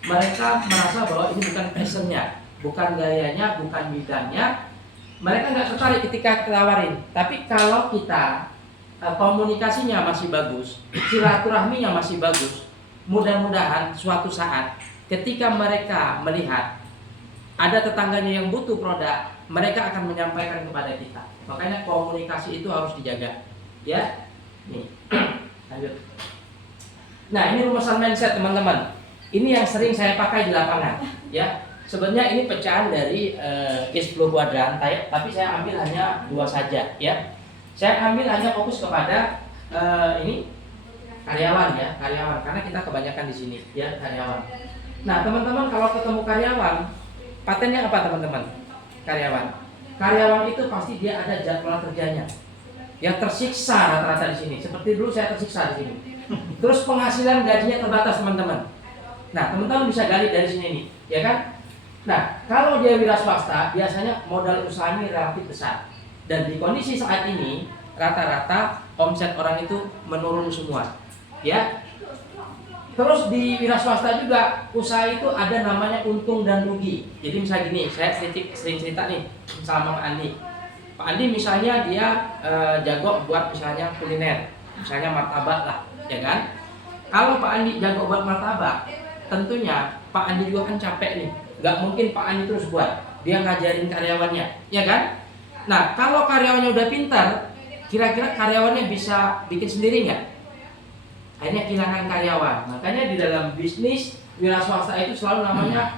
mereka merasa bahwa ini bukan passionnya, bukan gayanya, bukan bidangnya. Mereka nggak tertarik ketika kita tawarin. Tapi kalau kita komunikasinya masih bagus, silaturahminya masih bagus, mudah-mudahan suatu saat ketika mereka melihat ada tetangganya yang butuh produk, mereka akan menyampaikan kepada kita. Makanya komunikasi itu harus dijaga. Ya, nih, lanjut. Nah, ini rumusan mindset teman-teman. Ini yang sering saya pakai di lapangan. Ya, sebenarnya ini pecahan dari 10 kuadran, tapi saya ambil hanya 2 saja. Ya, saya ambil hanya fokus kepada ini karyawan ya, karyawan. Karena kita kebanyakan di sini ya karyawan. Nah, teman-teman kalau ketemu karyawan, patennya apa teman-teman? Karyawan. Karyawan itu pasti dia ada jadwal kerjanya. Ya tersiksa rata-rata di sini. Seperti dulu saya tersiksa di sini. Terus penghasilan gajinya terbatas teman-teman. Nah teman-teman bisa gali dari sini nih, ya kan? Nah kalau dia wira swasta, biasanya modal usahanya relatif besar. Dan di kondisi saat ini rata-rata omset orang itu menurun semua. Ya. Terus di wira swasta juga usaha itu ada namanya untung dan rugi. Jadi misalnya gini, saya sering cerita nih sama Pak Andi. Pak Andi misalnya dia jago buat misalnya kuliner, misalnya martabak lah, ya kan? Kalau Pak Andi jago buat martabak, tentunya Pak Andi juga kan capek nih. Gak mungkin Pak Andi terus buat, dia ngajarin karyawannya, ya kan? Nah kalau karyawannya udah pintar, kira-kira karyawannya bisa bikin sendiri nggak? Akhirnya kehilangan karyawan. Makanya di dalam bisnis wira swasta itu selalu namanya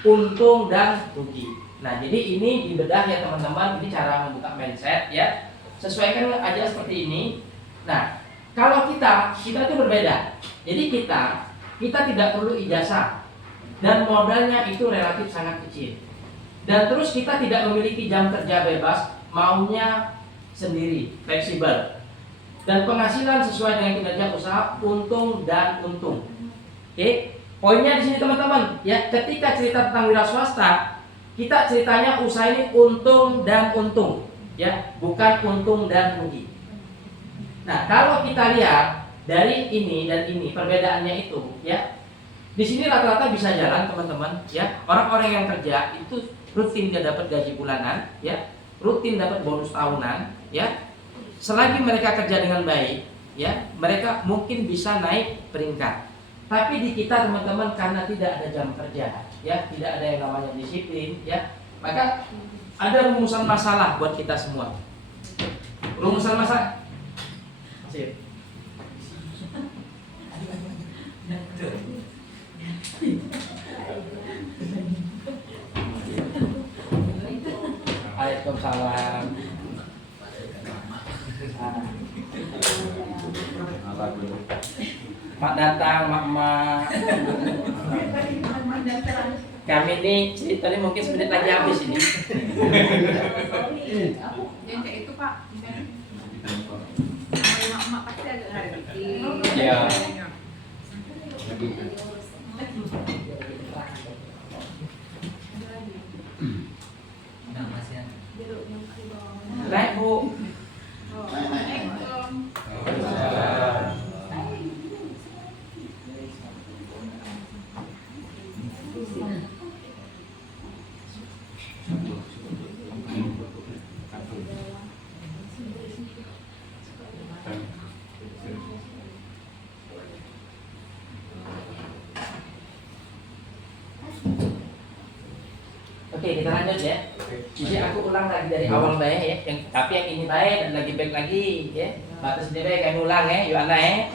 untung dan rugi. Nah, jadi ini dibedah ya teman-teman. Ini cara membuka mindset ya. Sesuaikan aja seperti ini. Nah, kalau kita itu berbeda. Jadi kita tidak perlu ijazah. dan modalnya itu relatif sangat kecil. Dan terus kita tidak memiliki jam kerja bebas, maunya sendiri, fleksibel. Dan penghasilan sesuai dengan kinerja usaha, untung dan untung. Oke, poinnya di sini teman-teman, ya ketika cerita tentang wira swasta, kita ceritanya usaha ini untung dan untung, ya bukan untung dan rugi. Nah, kalau kita lihat dari ini dan ini perbedaannya itu, ya di sini rata-rata bisa jalan teman-teman, ya orang-orang yang kerja itu rutin dia dapat gaji bulanan, ya rutin dapat bonus tahunan, ya selagi mereka kerja dengan baik, ya mereka mungkin bisa naik peringkat. Tapi di kita teman-teman, karena tidak ada jam kerja, ya tidak ada yang namanya disiplin, ya maka ada rumusan masalah buat kita semua. Rumusan masalah. Sip. Waalaikumsalam. Mak datang, mak. Kami ini ceritanya mungkin semenit lagi habis ini. Yang kayak itu Pak, emak pasti agak ngerti. Iya. Naik Bu. Oke, kita lanjut ya. Jadi aku ulang lagi dari awal baik ya. Tapi yang ini baik dan lagi baik lagi ya. Batas ini baik, kami ulang ya, Yohana ya.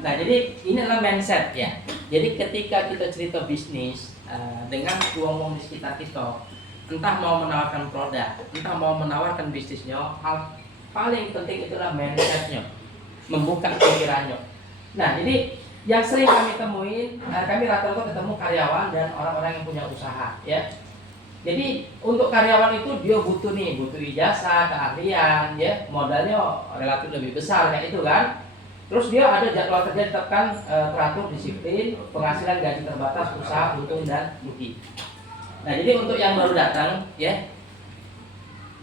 Nah, jadi ini adalah mindset ya. Jadi ketika kita cerita bisnis dengan uang-uang di sekitar kita, entah mau menawarkan produk, entah mau menawarkan bisnisnya, hal paling penting itulah mindsetnya, membuka pikirannya. Nah, jadi yang sering kami temuin, kami rata-rata ketemu karyawan dan orang-orang yang punya usaha ya. Jadi untuk karyawan itu dia butuh ijazah, keahlian, ya modalnya relatif lebih besar kayak itu kan. Terus dia ada jadwal kerja ditetapkan, teratur, disiplin, penghasilan gaji terbatas, usaha, untung dan rugi. Nah jadi untuk yang baru datang, ya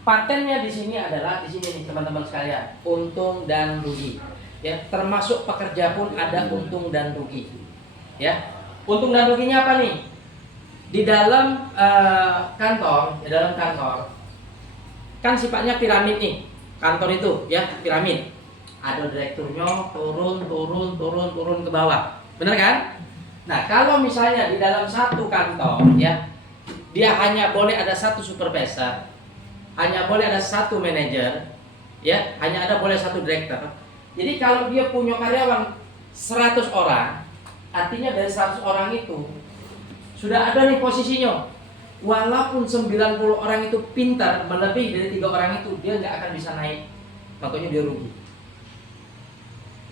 patennya di sini adalah di sini nih teman-teman sekalian, untung dan rugi. Ya termasuk pekerja pun ada untung dan rugi. Ya untung dan ruginya apa nih? Di dalam kantor kan sifatnya piramid nih. Kantor itu ya piramid. Ada direkturnya turun ke bawah. Benar kan? Nah, kalau misalnya di dalam satu kantor ya, dia hanya boleh ada satu supervisor, hanya boleh ada satu manajer, ya, hanya ada boleh satu direktur. Jadi kalau dia punya karyawan 100 orang, artinya dari 100 orang itu sudah ada nih posisinya. Walaupun 90 orang itu pintar, melebihi dari 3 orang itu, dia nggak akan bisa naik. Makanya dia rugi.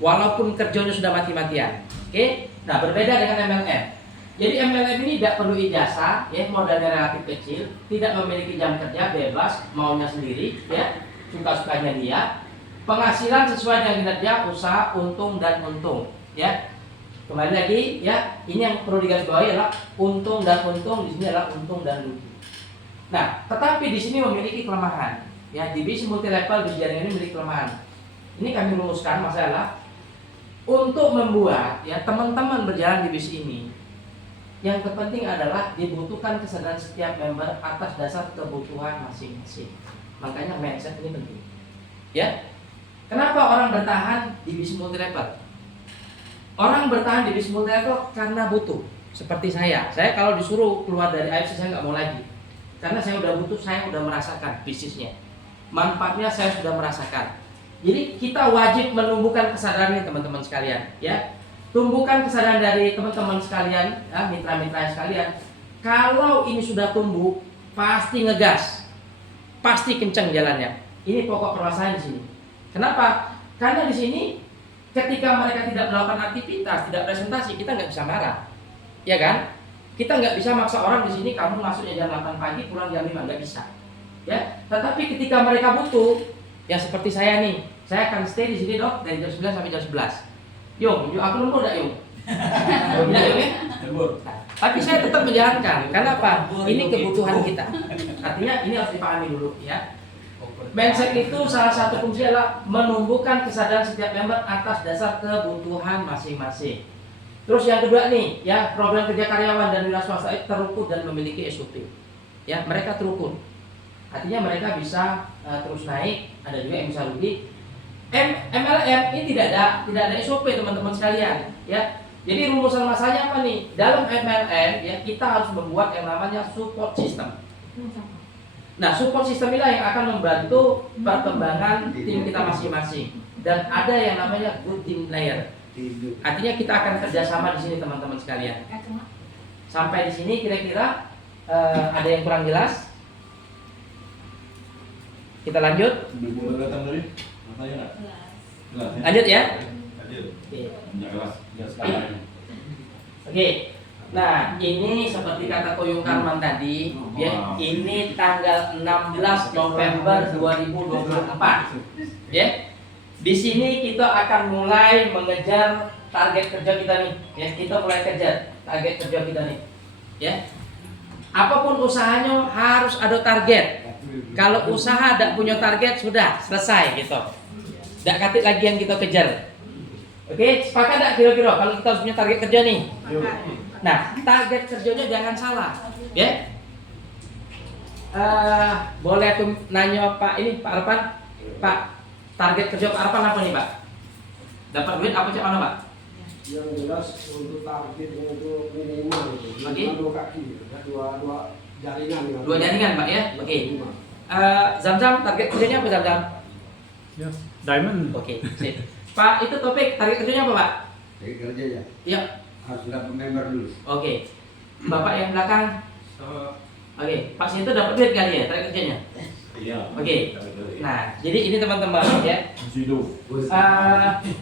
Walaupun kerjanya sudah mati-matian. Oke? Nah, berbeda dengan MLM. Jadi MLM ini tidak perlu ijazah, ya, modalnya relatif kecil, tidak memiliki jam kerja, bebas, maunya sendiri, ya, suka-sukanya dia. Penghasilan sesuai dengan kinerja, usaha, untung dan untung, ya. Kembali lagi ya, ini yang perlu digarisbawahi adalah untung dan untung, di sini adalah untung dan rugi. Nah, tetapi di sini memiliki kelemahan. Ya, di bisnis multi level bisnis jaringan ini memiliki kelemahan. Ini kami rumuskan masalah untuk membuat ya teman-teman berjalan di bisnis ini. Yang terpenting adalah dibutuhkan kesadaran setiap member atas dasar kebutuhan masing-masing. Makanya mindset ini penting. Ya. Kenapa orang bertahan di bisnis multi level? Orang bertahan di bisnis multi level karena butuh. Seperti saya kalau disuruh keluar dari AFC saya nggak mau lagi. Karena saya udah butuh, saya udah merasakan bisnisnya. Manfaatnya saya sudah merasakan. Jadi kita wajib menumbuhkan kesadaran ini teman-teman sekalian, ya. Tumbuhkan kesadaran dari teman-teman sekalian, ya, mitra-mitra sekalian. Kalau ini sudah tumbuh, pasti ngegas. Pasti kencang jalannya. Ini pokok permasalahan di sini. Kenapa? Karena di sini ketika mereka tidak melakukan aktivitas, tidak presentasi, kita nggak bisa marah, ya kan? Kita nggak bisa maksa orang di sini kamu masuknya jam 8 pagi pulang jam 5, nggak bisa. Ya, tetapi ketika mereka butuh, ya seperti saya nih, saya akan stay di sini dok dari jam 9 sampai jam 11. Yung, aku lembur enggak Yung? Tidak Yung ya? Tapi saya tetap menjalankan. Karena apa? Ini kebutuhan kita. Artinya ini harus dipahami dulu ya. Mindset itu salah satu kunci adalah menumbuhkan kesadaran setiap member atas dasar kebutuhan masing-masing. Terus yang kedua nih, ya program kerja karyawan dan wira swasta itu terukur dan memiliki SOP. Ya, mereka terukur. Artinya mereka bisa terus naik, ada juga yang bisa rugi. MLM ini tidak ada SOP teman-teman sekalian, ya. Jadi rumusan masanya apa nih? Dalam MLM ya kita harus membuat yang namanya support system. Nah, support system inilah yang akan membantu perkembangan tim kita masing-masing. Dan ada yang namanya good team player. Artinya kita akan kerjasama di sini teman-teman sekalian. Sampai di sini kira-kira ada yang kurang jelas? Kita lanjut. Lanjut ya. Oke. Nah, ini seperti kata Koyung Karman tadi, ya, ini tanggal 16 November 2024. Ya. Di sini kita akan mulai mengejar target kerja kita nih, ya. Kita mulai kejar target kerja kita nih. Ya. Apapun usahanya harus ada target. Kalau usaha tidak punya target sudah selesai gitu. Tidak katik lagi yang kita kejar. Oke, sepakat tidak kira-kira kalau kita harus punya target kerja nih? Nah, target kerjanya jangan salah, ya. Boleh aku nanya Pak ini, Pak Arpan, Pak, target kerja Pak Arpan apa nih Pak? Dapat duit apa cak mana Pak? Yang jelas untuk targetnya itu minimal itu. Oke. Dua kaki, dua jaringan. Dua jaringan Pak ya, oke. Zam-Zam target kerjanya apa Zam-Zam? Ya, diamond. Oke, sip. Pak, itu topik target kerjanya apa Pak? Jadi kerjanya Iya. harus dapat member dulu. Oke. Bapak yang belakang. Oke, Pak Sinto dapat duit kali ya target kerjanya? Iya. Oke. Nah, jadi ini teman-teman ya.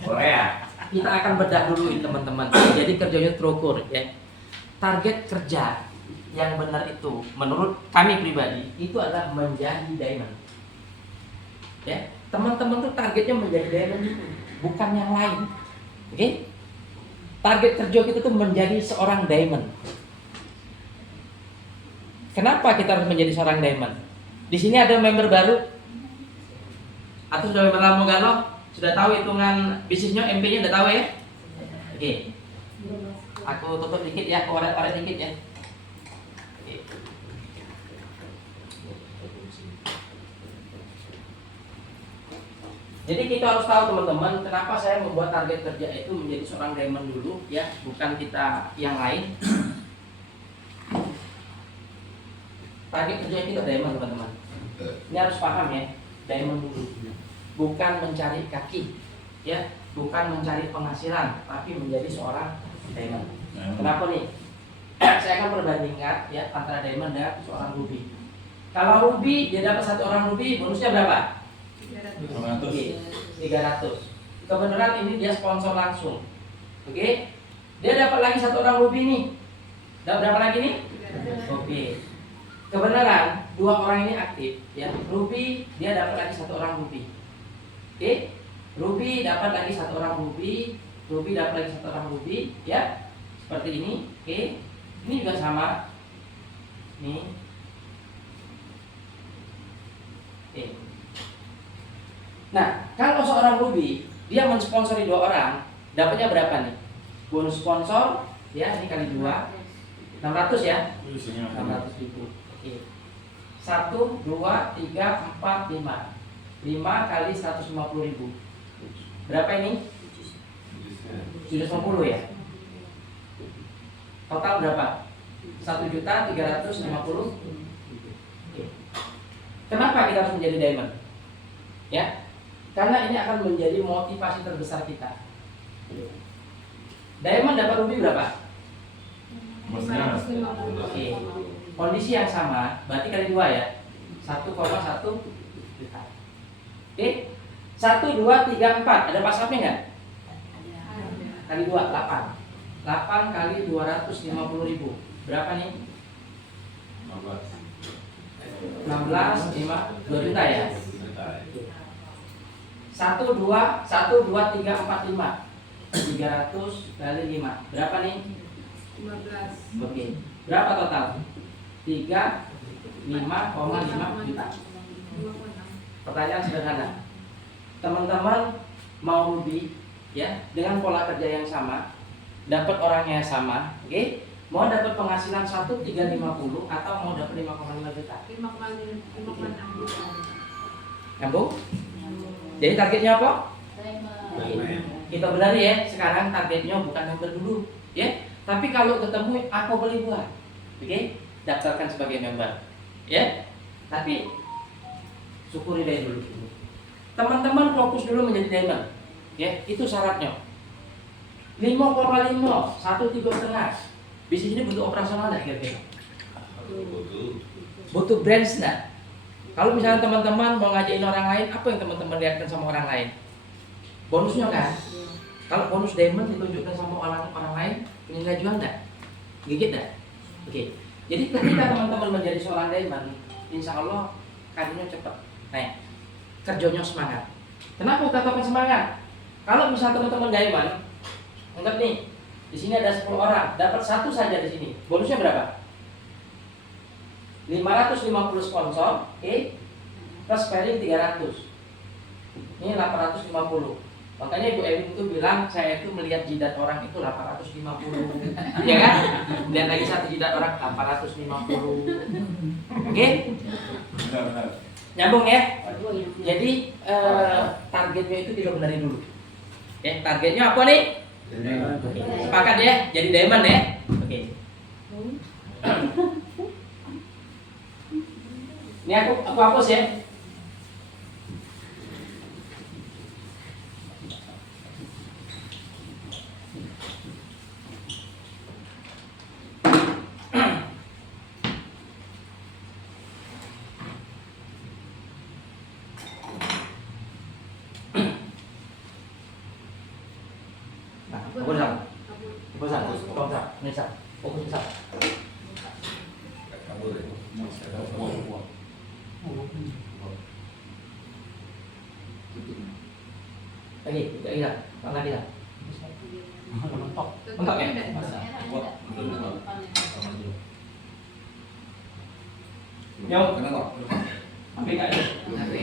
Korea. Kita akan bedah dulu ini teman-teman. Jadi kerjanya terukur ya. Target kerja yang benar itu menurut kami pribadi itu adalah menjadi diamond. Ya, teman-teman tuh targetnya menjadi diamond itu, bukan yang lain. Oke? Target kerja kita tuh menjadi seorang diamond. Kenapa kita harus menjadi seorang diamond? Di sini ada member baru atau sudah member lama galau? Sudah tahu hitungan bisnisnya, MP-nya udah tahu ya? Oke. Aku tutup dikit ya, korek-korek dikit ya. Oke. Jadi kita harus tahu teman-teman, kenapa saya membuat target kerja itu menjadi seorang diamond dulu ya, bukan kita yang lain. Target kerja kita diamond teman-teman. Ini harus paham ya, diamond dulu. Bukan mencari kaki, ya, bukan mencari penghasilan, tapi menjadi seorang diamond. Kenapa nih? Saya akan perbandingkan ya antara diamond dan seorang ruby. Kalau ruby dia dapat satu orang ruby, bonusnya berapa? 300. Kebenaran ini dia sponsor langsung. Oke. Dia dapat lagi satu orang ruby nih. Dapat berapa lagi nih? Oke. Kebenaran dua orang ini aktif ya. Ruby dia dapat lagi satu orang ruby. Oke. Ruby dapat lagi satu orang ruby. Ruby dapat lagi satu orang ruby ya. Seperti ini. Oke. Ini juga sama. Nih. Oke. Nah, kalau seorang ruby dia mensponsori dua orang, dapatnya berapa nih? Bonus sponsor ya, ini kali 2 600 ya? 600.000. Oke. 1 2 3 4 5. 5 kali 150.000. Berapa ini? 750 ya? Total berapa? 1.350.000. Oke. Kenapa kita harus menjadi diamond? Ya. Karena ini akan menjadi motivasi terbesar kita. Diamond dapat ruby berapa? Oke. Kondisi yang sama, berarti kali 2 ya. 1,1 juta. Oke. 1 2 3 4. Ada pasapnya enggak? Kali 2 8. 8 kali 250.000. Berapa nih? 15. 16, 5, 2 juta ya? 1, 2, 3, 4, 5. 300 kali 5. Berapa nih? 15. Oke. Berapa total? 35,5 juta. Pertanyaan sederhana. Teman-teman mau lebih ya dengan pola kerja yang sama, dapat orangnya yang sama, oke? Mau dapat penghasilan 1,350 atau mau dapat 5,5 juta? 5,6 juta. Nyambung? Jadi targetnya apa? Kita benar ya, sekarang targetnya bukan member dulu, ya. Tapi kalau ketemu aku beli buat, oke? Daftarkan sebagai member, ya. Tapi syukuri deh dulu. Teman-teman fokus dulu menjadi diamond, ya. Itu syaratnya. 5,5, 1,3,5. Bisnis ini butuh operasional nggak kira-kira? Butuh brands nggak? Kalau misalnya teman-teman mau ngajakin orang lain, apa yang teman-teman lihatkan sama orang lain? Bonusnya kan? Kalau bonus diamond ditunjukkan sama orang lain, punya nggak jual nggak? Gigit nggak? Oke. Jadi ketika teman-teman menjadi seorang diamond, insya Allah karirnya cepat naik. Kerjanya semangat. Kenapa katakan semangat? Kalau misalnya teman-teman diamond, anggap nih, di sini ada 10 orang, dapat satu saja di sini. Bonusnya berapa? 550 sponsor, oke? Plus pairing 300. Ini 850. Makanya Ibu Ewi itu bilang saya itu melihat jidat orang itu 850. Ya kan? Lihat lagi satu jidat orang 850. Oke? Benar. Nyambung ya? Jadi targetnya itu tidak benarin dulu. Oke, targetnya apa nih? Oke, sepakat ya? Jadi diamond ya? Oke. Ini aku hapus ya. Nah, aku usah. Ini sah. Fokus sah. Lagi lah. Lagi lah. Mentok ya? Yo. Ambil nggak ya? Nanti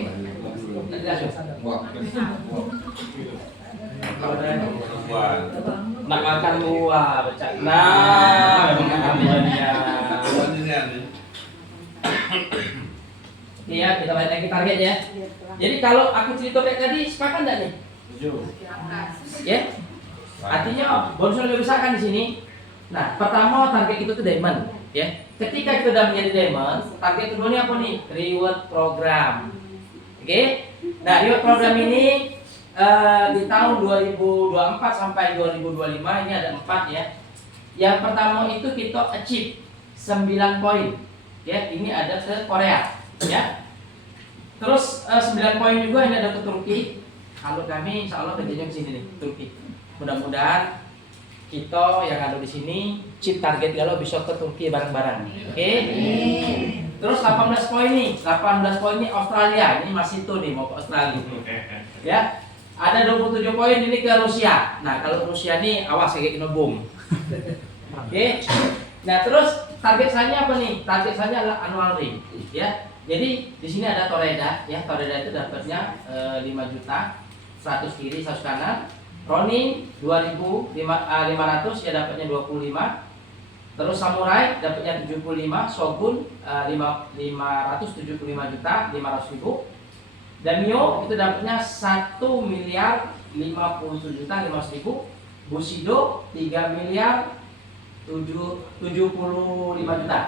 nak makan buah, becak. Nah, memang ambilnya. Iya, kita balik lagi target ya. Jadi kalau aku cerita kayak tadi, sepakat nggak nih? Ya. Artinya bonusnya lebih besar kan di sini. Nah, pertama target itu tuh diamond, ya. Ketika kita udah menjadi diamond, target kedua ini apa nih? Reward program. Oke. Nah, reward program ini di tahun 2024 sampai 2025 ini ada 4 ya. Yang pertama itu kita achieve 9 poin. Ya, ini ada ke Korea, ya. Terus 9 poin juga ini ada ke Turki. Kalau kami insya Allah kerjanya ke sini nih, Turki. Mudah-mudahan kita yang ada di sini chip target kalau bisa ke Turki bareng-bareng. Oke. Terus 18 poin nih. 18 poin ini Australia. Ini masih itu nih mau ke Australia. Ya. Ada 27 poin ini ke Rusia. Nah, kalau Rusia nih awas kayak kena bom. Oke. Nah, terus target saya apa nih? Target saya adalah annual ring, ya. Jadi di sini ada Toreda, ya. Toreda itu dapatnya 5 juta, 100 kiri, 100 kanan. Ronin 2.500 ya dapatnya 25. Terus Samurai dapatnya 75, Shogun 575 juta 500.000. Dan Mio itu dapatnya 1 miliar 57 juta 500.000. Bushido 3 miliar 75 juta.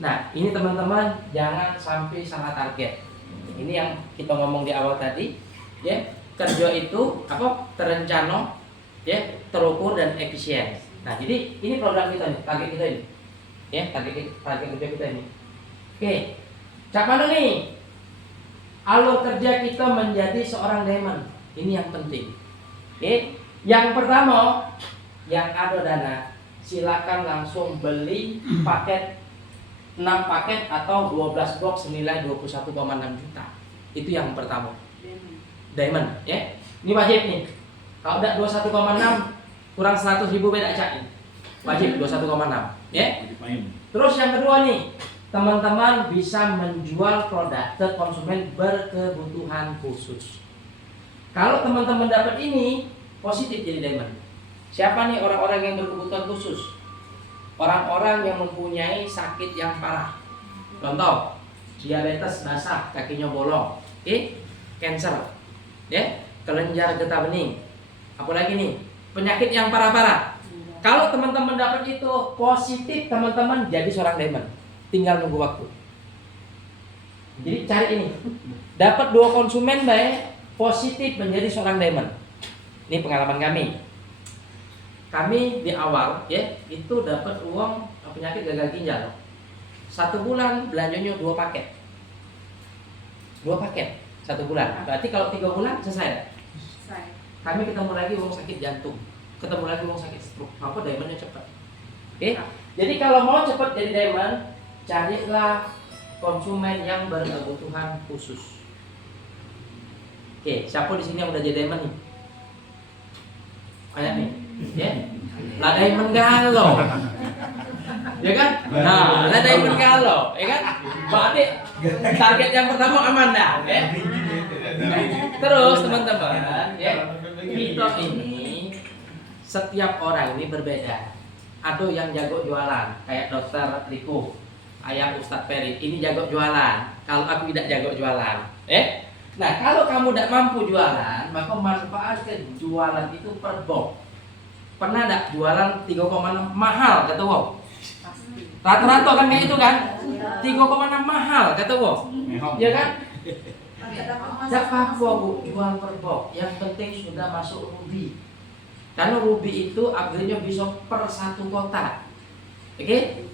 Nah, ini teman-teman jangan sampai salah target. Ini yang kita ngomong di awal tadi, ya. Kerja itu apa? Terencana, ya, terukur dan efisien. Nah, jadi ini program kita nih, target kita ini. Ya, target kerja kita ini. Oke. Cak mana nih? Alur kerja kita menjadi seorang diamond. Ini yang penting. Oke. Yang pertama, yang ada dana, silakan langsung beli paket 6 paket atau 12 box senilai 21,6 juta. Itu yang pertama. Diamond, ya. Ini wajib nih. Kalau udah 21,6 kurang 100.000 beda cain. Wajib 21,6, ya. Terus yang kedua nih, teman-teman bisa menjual produk ke konsumen berkebutuhan khusus. Kalau teman-teman dapat ini, positif jadi diamond. Siapa nih orang-orang yang berkebutuhan khusus? Orang-orang yang mempunyai sakit yang parah. Contoh, diabetes basah, kakinya bolong, cancer, ya, kelenjar getah bening. Apalagi nih, penyakit yang parah-parah. Kalau teman-teman dapat itu positif, teman-teman jadi seorang diamond. Tinggal nunggu waktu. Jadi cari ini. Dapat 2 konsumen baik positif menjadi seorang diamond. Ini pengalaman kami. Kami di awal ya itu dapat uang penyakit gagal ginjal. 1 bulan belanjanya 2 paket. 2 paket 1 bulan. Berarti kalau 3 bulan selesai. Kami ketemu lagi uang sakit jantung, ketemu lagi uang sakit stroke. Maka diamondnya cepat. Oke? Jadi kalau mau cepat jadi diamond, carilah konsumen yang berkebutuhan khusus. Oke, siapa di sini yang udah jadi diamond nih? Banyak nih, ya? Lah diamond galau, ya kan? Nah, lah diamond galau, ya kan? Berarti target yang pertama aman dah, ya? Terus teman-teman, ya, kita ini setiap orang ini berbeda. Ada yang jago jualan, kayak Dokter Riko, ayah Ustadz Ferry, ini jago jualan. Kalau aku tidak jago jualan, nah kalau kamu tidak mampu jualan, maka manfaatkan jualan itu per box. Pernah tidak jualan 3,6 mahal kata Wo? Rata-rata kan kayak itu kan? 3,6 mahal kata Wo? Ya kan? Tidak apa-apa Bu, jual per box. Yang penting sudah masuk ruby. Karena ruby itu upgrade-nya bisa per 1 kotak. Oke?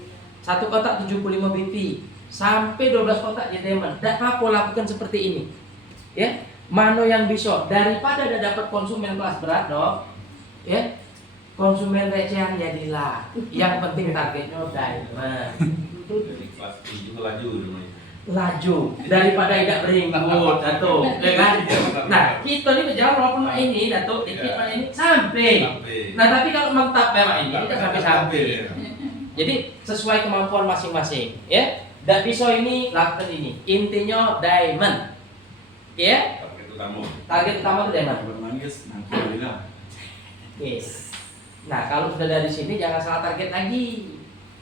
1 kotak 75 BP sampai 12 kotak jadi diamond. Tidak apa-apa lakukan seperti ini. Ya, mana yang bisa daripada ada dapat konsumen kelas berat dong, ya, konsumen recehan jadilah. Yang penting targetnya diamond. Kelas 7 laju namanya. Laju daripada tidak beringkut, Datuk, ya kan? Nah, kita ini berjalan walaupun ini, Datuk, dikit ini sampai. Nah, tapi kalau mantap memang ini tidak sampai. Jadi sesuai kemampuan masing-masing, ya. Dan pisau ini lakukan ini. Intinya diamond. Ya, target utama itu diamond. Yes. Nah, kalau sudah dari sini jangan salah target lagi.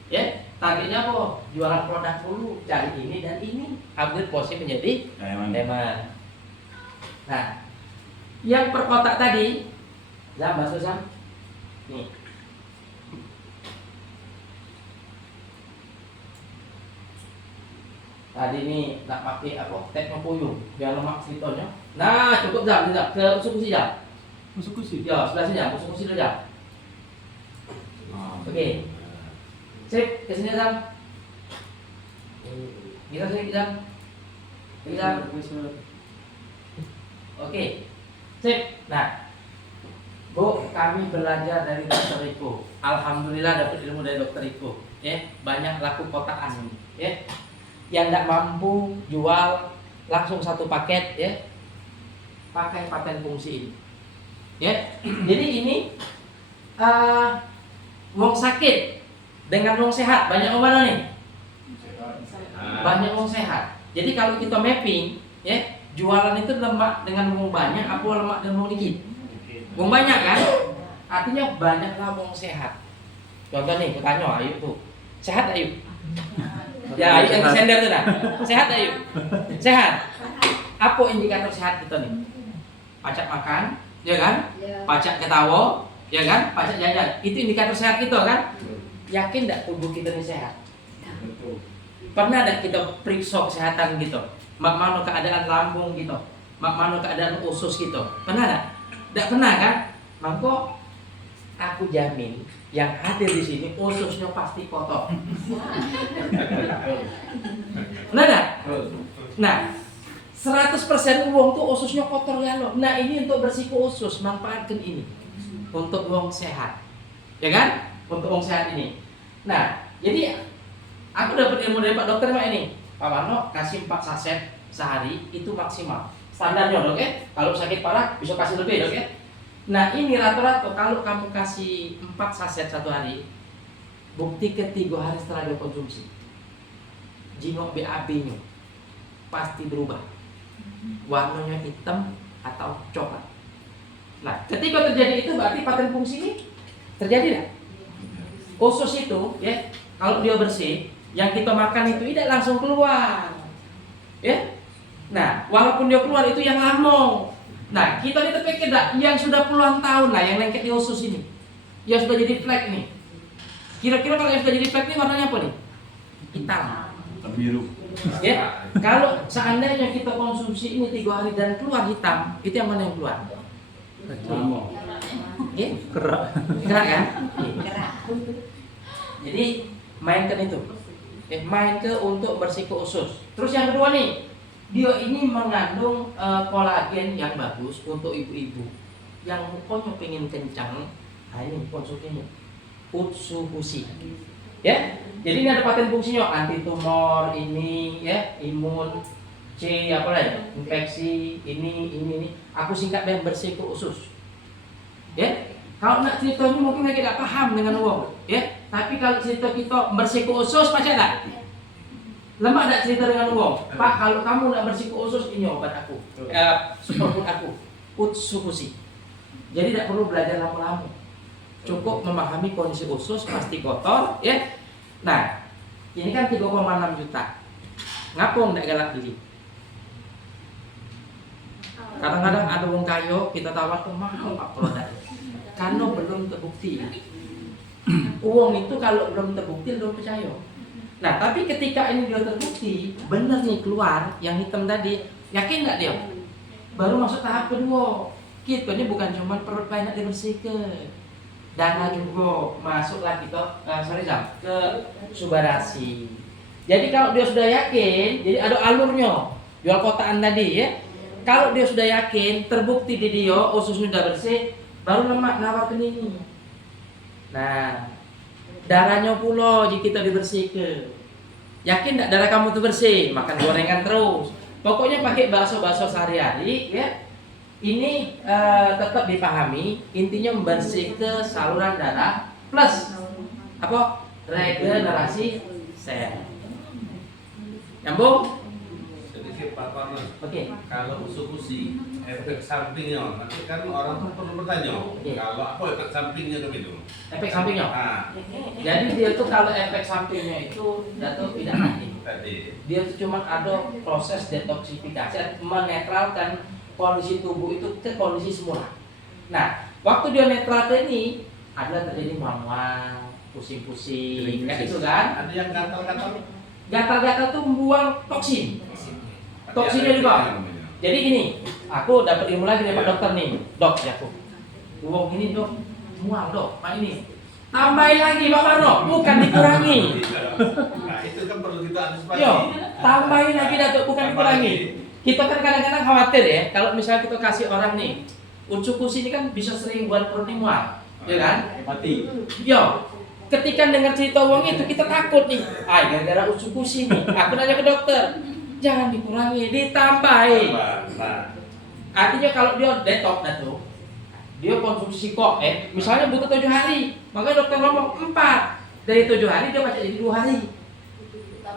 Ya, targetnya apa? Jualan produk dulu, cari ini dan ini, upgrade posisi menjadi diamond. Nah, yang per kotak tadi, Zam, masuk Zam. Nih. Tadi ini nak pakai apa? Tekno puyuh biar lemak selitonya. Nah, cukup Zam, ke usuk kursi Zam. Masuk kursi. Ya, sebelah sini Zam, usuk kursi dulu Zam. Oke. Sip, ke sini Zam. Kita sini Zam. Zam. Oke. Sip. Nah, Bu, kami belajar dari Dokter Riko. Alhamdulillah dapat ilmu dari Dokter Riko. Ya, banyak laku kotakan ini. Ya. Yang tidak mampu jual langsung 1 paket, ya, pakai paten fungsi ini, ya. Jadi ini wong sakit dengan wong sehat banyak yang mana nih? Banyak wong sehat. Jadi kalau kita mapping, ya, jualan itu lemak dengan wong banyak, apa lemak dengan wong dikit? Wong banyak kan? Artinya banyaklah wong sehat. Contoh nih, kita tanya Ayu tuh, sehat Ayu? Ya, Ayu yang sender tuh dah. Sehat Ayu? Sehat. Apa indikator sehat kita nih? Pacak makan, ya kan? Pacak ketawa, ya kan? Pacak jajan. Itu indikator sehat kita kan? Yakin enggak tubuh kita ini sehat? Pernah enggak kita periksa kesehatan gitu? Mak mana keadaan lambung gitu? Mak mana keadaan usus gitu? Pernah enggak? Enggak pernah kan? Maka aku jamin yang hadir di sini ususnya pasti kotor. Nah, nah, 100% uang tuh ususnya kotor galau. Nah, ini untuk bersihkan usus, manfaatkan ini untuk uang sehat, ya kan? untuk orang sehat ini. Nah, jadi aku dapat ilmu dari Pak Dokter Pak ini. Pak Warno kasih 4 saset sehari itu maksimal. Standarnya dok ya. Kalau sakit parah bisa kasih lebih dok ya. Nah ini rata-rata kalau kamu kasih 4 saset satu hari, bukti ke 3 hari setelah dia konsumsi, jino BAB-nya pasti berubah. Warnanya hitam atau coklat. Nah, ketika terjadi itu berarti paten fungsi ini terjadi lah. Usus itu ya, kalau dia bersih, yang kita makan itu tidak langsung keluar. Ya. Nah, walaupun dia keluar itu yang lama. Nah, kita ini terpikir yang sudah puluhan tahun lah yang lengket di usus ini. Yang sudah jadi flek nih. Kira-kira kalau yang sudah jadi flek ini warnanya apa nih? Hitam. Biru. Ya, kalau seandainya kita konsumsi ini 3 hari dan keluar hitam, itu yang mana yang keluar? Ya? Kerak kan? Kerak. Jadi mainkan itu. Main ke untuk bersih ke usus. Terus yang kedua nih, dia ini mengandung kolagen yang bagus untuk ibu-ibu yang pokoknya pengen kencang. Nah ini konsumsinya Utsuhushi. Ya, jadi ini ada paten fungsinya anti tumor ini ya, imun C apa lagi, infeksi ini. Aku singkatnya bersih ke usus. Ya, kalau nak cerita ini mungkin lagi tidak paham dengan uang. Ya, tapi kalau cerita kita bersih ke usus pasti ada. Lemah tak cerita dengan uang. Pak, kalau kamu nak bersih ke usus ini obat aku, superfood aku, Utsuhushi. Jadi tidak perlu belajar lama-lama. Cukup memahami kondisi usus pasti kotor, ya. Nah, ini kan 3,6 juta. Ngapung tidak galak beli? Kadang-kadang ada wong kayo kita tawarkan mahal Pak produk. Karena belum terbukti. Uang itu kalau belum terbukti belum percaya. Nah, tapi ketika ini dia terbukti, benar nih keluar yang hitam tadi, yakin nggak dia? Baru masuk tahap kedua. Kita ini bukan cuma perut banyak dibersihkan, dana juga masuklah kita ke subarasi. Jadi kalau dia sudah yakin, jadi ada alurnya jual kotaan tadi ya. Kalau dia sudah yakin, terbukti di dia ususnya sudah bersih, baru lemak nawarkan ini. Nah, darahnya pula jika kita dibersihkan. Yakin tak darah kamu itu bersih? Makan gorengan terus. Pokoknya pakai bakso-bakso sehari-hari ya. Ini tetap dipahami, intinya membersihkan saluran darah plus apa? Regenerasi sel. Nyambung? Sedikit Pak Parno. Oke. Kalau Utsuhushi efek sampingnya, nanti kan orang tuh perlu bertanya. Kalau apa efek sampingnya itu? Efek sampingnya. Ah, Jadi dia tuh kalau efek sampingnya itu Dato tidak nanti. tadi. Dia tuh cuma ada proses detoksifikasi, menetralkan kondisi tubuh itu ke kondisi semula. Nah, waktu dia netral ini ada terjadi mual-mual, pusing-pusing, kayak gitu kan? Ada yang gatal-gatal. Gatal-gatal tuh membuang toksin. Toksinnya juga. Jadi gini, aku dapat ilmu lagi dari Pak Dokter nih, dok ya aku. Uang ini dok, mual dok, Pak ini. Tambahin lagi Pak Parno, bukan dikurangi. Nah, itu kan perlu kita antisipasi. Yo, tambahin lagi Datuk, bukan dikurangi. Kita kan kadang-kadang khawatir ya, kalau misalnya kita kasih orang nih, Utsuhushi ini kan bisa sering buat perut mual, ya kan? Mati. Yo, ketika dengar cerita uang itu kita takut nih, gara-gara Utsuhushi nih. Aku nanya ke dokter, jangan dikurangi, ditambahin. Nah, Artinya kalau dia detox Datuk, dia konsumsi kok, misalnya butuh 7 hari, maka dokter ngomong 4 dari 7 hari dia baca jadi 2 hari,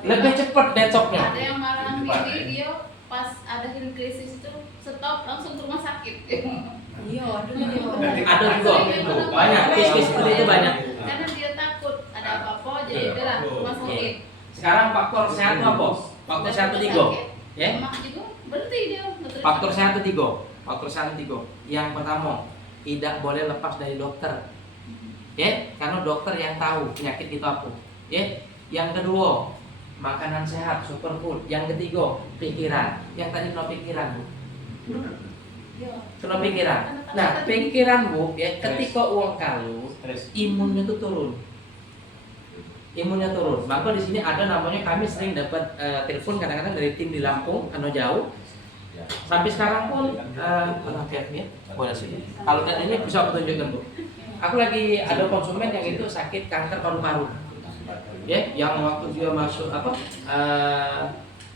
lebih cepat detoxnya. Ada yang malah ini dia pas ada krisis itu stop langsung ke rumah sakit. Iya, Ada juga, banyak case seperti itu banyak. Karena dia takut ada apa-apa jadi dia lah rumah sakit. Sekarang faktor sehat itu apa? Faktor sehat itu 3, ya? Emak juga berhenti dia. Faktor sehat itu 3. Faktor sehat itu 3. Yang pertama, tidak boleh lepas dari dokter. Ya, karena dokter yang tahu penyakit itu apa. Ya. Yang kedua, makanan sehat, superfood. Yang ketiga, pikiran. Yang tadi no pikiran, Bu. Kena pikiran. Nah, pikiran Bu, ya, ketika uang kalau imunnya itu turun. Imunnya turun. Maka di sini ada namanya, kami sering dapat telepon kadang-kadang dari tim di Lampung, jauh. Sampai sekarang pun ya, boleh sih. Kalau ini bisa aku tunjukkan Bu. aku lagi ada konsumen yang itu sakit kanker paru-paru. Ya, yang waktu dia masuk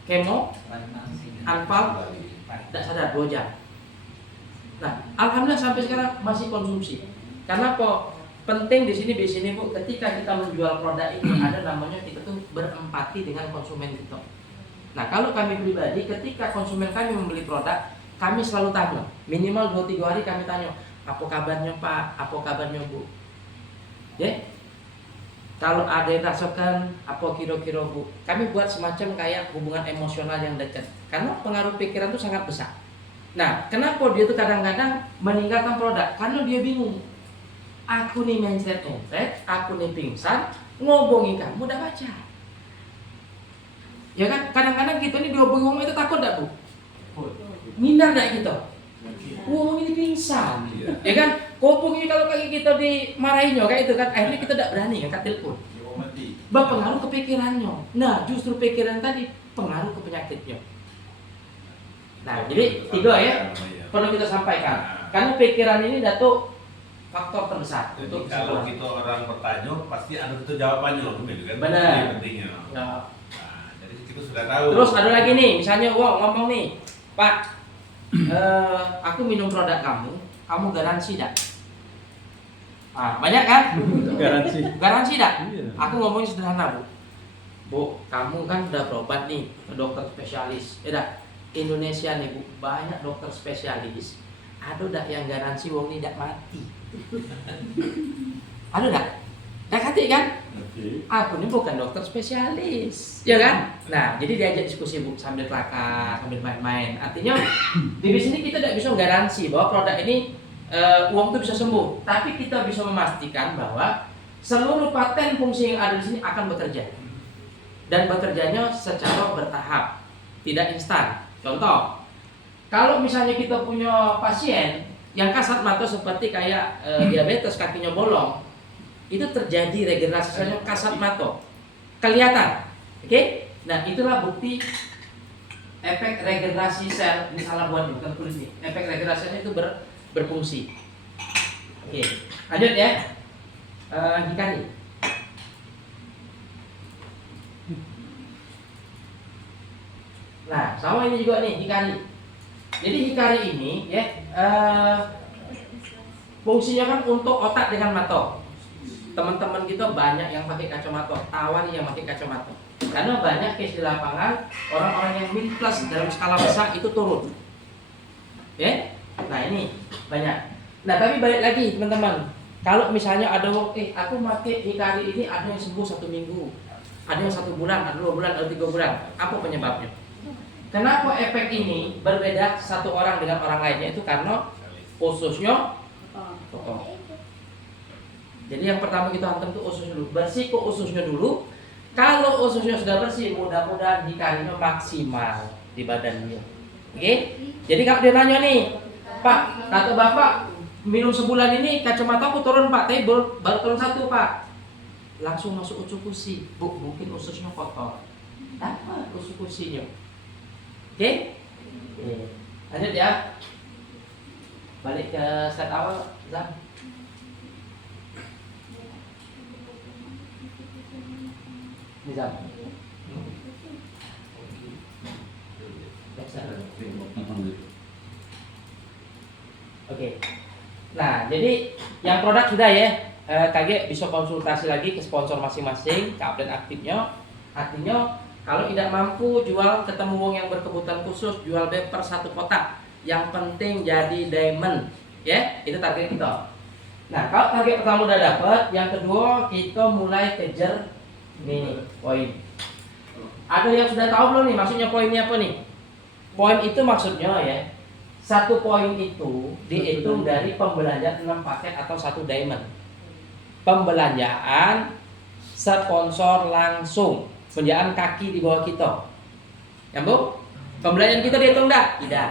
kemo, anfal, tidak sadar 2 jam. Nah, alhamdulillah sampai sekarang masih konsumsi. Karena apa? Penting di sini Bu, ketika kita menjual produk ini ada namanya kita tuh berempati dengan konsumen kita. Nah, kalau kami pribadi ketika konsumen kami membeli produk, kami selalu tanya, minimal 2-3 hari kami tanya, apa kabarnya Pak, apa kabarnya Bu. Ya. Kalau ada yang rasakan apa kira-kira Bu, kami buat semacam kayak hubungan emosional yang dekat. Karena pengaruh pikiran itu sangat besar. Nah, kenapa dia tuh kadang-kadang meninggalkan produk? Karena dia bingung. Aku nih mencret, aku nih pingsan, ngobongin kamu udah baca. Ya kan, kadang-kadang kita nih diobong-obong itu takut gak Bu? Ngindar gak gitu? Wah ini pingsan, ya kan? Ngobong ini kalau kayak kita dimarahinnya kayak itu kan, akhirnya kita tidak berani kan, telepon. Berpengaruh ke pikirannya. Nah, justru pikiran tadi pengaruh ke penyakitnya. Nah, jadi 3 ya, perlu kita sampaikan. Karena pikiran ini Datuk faktor terbesar Jadi untuk kalau kesembuhan. kita orang bertanya pasti ada itu jawabannya gitu kan. Benar. Ini pentingnya. Ya. Nah, jadi kita sudah tahu. Terus ada lagi nih, misalnya ngomong nih, Pak, aku minum produk kamu garansi dak? Ah, banyak kan? Garansi dak? Iya. Aku ngomongnya sederhana Bu, kamu kan udah berobat nih ke dokter spesialis, ya dak? Indonesia nih Bu, banyak dokter spesialis. Ada dak yang garansi wong ini dak mati? Ada dak? Dak hati kan? Aku ini bukan dokter spesialis, ya kan? Nah, jadi diajak diskusi Bu sambil kelakar, sambil main-main. Artinya di sini kita tidak bisa garansi bahwa produk ini uang itu bisa sembuh, tapi kita bisa memastikan bahwa seluruh paten fungsi yang ada di sini akan bekerja dan bekerjanya secara bertahap, tidak instan. Contoh, kalau misalnya kita punya pasien yang kasat mata seperti kayak diabetes, kakinya bolong, itu terjadi regenerasi selnya kasat mata, kelihatan, oke? Nah itulah bukti efek regenerasi sel. Ini salah buat bukan tulis nih. Efek regenerasinya itu berfungsi. Oke, lanjut ya. Hikari. Nah, sama ini juga nih hikari. Jadi hikari ini ya fungsinya kan untuk otak dengan mata. Teman-teman kita banyak yang pakai kacamata, tawar yang pakai kacamata. Karena banyak case di lapangan orang-orang yang min plus dalam skala besar itu turun. Ya? Nah, ini banyak. Nah, tapi balik lagi teman-teman. Kalau misalnya ada aku pakai hikari ini ada yang sembuh 1 minggu, ada yang 1 bulan, ada 2 bulan, ada 3 bulan. Apa penyebabnya? Kenapa efek ini berbeda satu orang dengan orang lainnya? Itu karena ususnya kotor. Jadi yang pertama kita hantam itu usus dulu. Bersih kok ususnya dulu. Kalau ususnya sudah bersih, mudah-mudahan hikarinya maksimal di badannya. Oke? Jadi kalau dia nanya nih, Pak, kata Bapak minum sebulan ini kacamata aku turun Pak, tapi baru turun 1 Pak. Langsung masuk usus-usi. Bu, mungkin ususnya kotor. Apa usus-usinya? Oke? Lanjut ya. Balik ke slide awal, Zam. Ini Zam. Oke. Nah, jadi yang produk sudah ya. KG bisa konsultasi lagi ke sponsor masing-masing, ke update aktifnya. Artinya kalau tidak mampu jual ketemu wong yang berkebutuhan khusus, jual beper 1 kotak. Yang penting jadi diamond, ya itu target kita. Nah kalau target pertama udah dapat, yang kedua kita mulai kejar nih poin. Ada yang sudah tahu belum nih maksudnya poinnya apa nih? Poin itu maksudnya ya 1 poin itu dihitung dari pembelanjaan 6 paket atau 1 diamond. Pembelanjaan sponsor langsung, pembelanjaan kaki di bawah kita. Ya Bu? Pembelanjaan kita dihitung enggak? Tidak.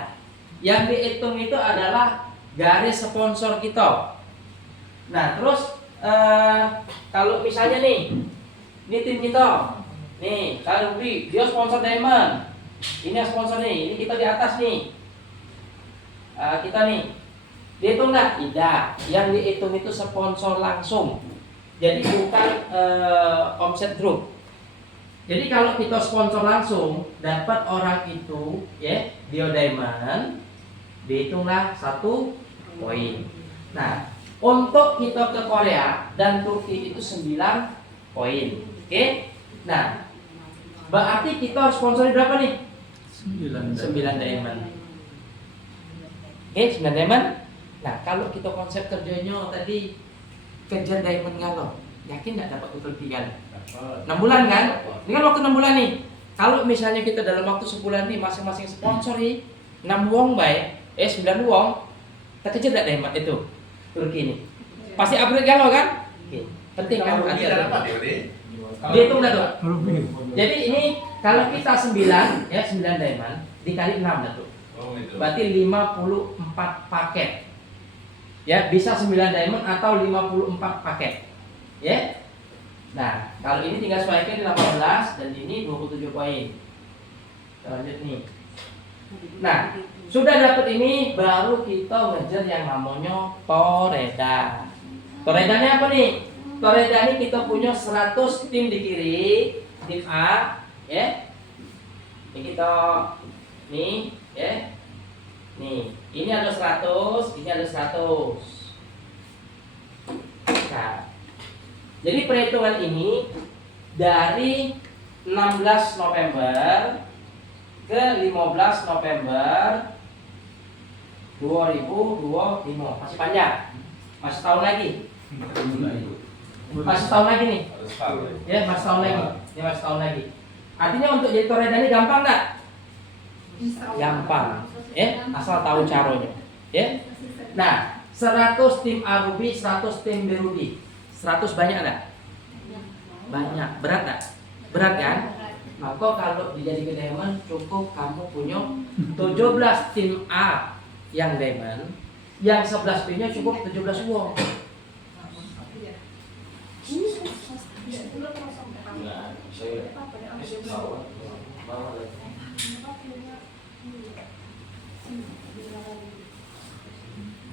Yang dihitung itu adalah garis sponsor kita. Nah terus kalau misalnya nih, ini tim kita, nih saya Ruby, dia sponsor diamond, ini sponsor nih, ini kita di atas nih, kita nih, Dihitung nggak? Tidak. Yang dihitung itu sponsor langsung. Jadi bukan omset grup. Jadi kalau kita sponsor langsung dapat orang itu ya Bio Diamond dihitunglah 1 poin. Nah, untuk kita ke Korea dan Turki itu 9 poin. Oke? Nah, berarti kita sponsori berapa nih? 9 diamond. Oke, 9 diamond. Nah, kalau kita konsep kerjanya tadi kejar diamond galau, yakin nggak dapat ketertinggalan? 6 bulan kan? Ini kan waktu 6 bulan nih. Kalau misalnya kita dalam waktu sebulan nih masing-masing sponsor nih 6 wong baik, 9 wong, kita kejar nggak diamond itu Turki ini? Pasti upgrade galau kan? Oke. Penting kan? Kalau rugi Ada. apa dia? Dia hitung dah tuh. Jadi ini kalau kita 9 ya 9 diamond dikali 6 dah tuh. Oh itu. Berarti 54 paket. Ya, bisa 9 diamond atau 54 paket. Ya. Nah, kalau ini tinggal sesuaikan di 18 dan ini 27 poin. Kita lanjut nih. Nah, sudah dapat ini baru kita ngejar yang namanya Toreda. Toredanya apa nih? Toreda ini kita punya 100 tim di kiri, tim A, ya. Ini kita nih, ya. Nih, ini ada 100, ini ada 100. Nah, jadi perhitungan ini dari 16 November ke 15 November 2025. Masih panjang. Masih tahun lagi. Masih tahun lagi nih. Harus tahu. Ya, masih tahun lagi. Ya, masih tahun lagi. Artinya untuk jadi Toreda ini gampang enggak? Gampang. Ya, asal tahu caranya. Ya. Nah, 100 tim A Ruby, 100 tim B Ruby. 100 banyak enggak? Banyak. Berat enggak? Berat kan? Maka kalau dijadikan diamond cukup kamu punya 17 tim A yang diamond, yang 11 B-nya cukup 17 won.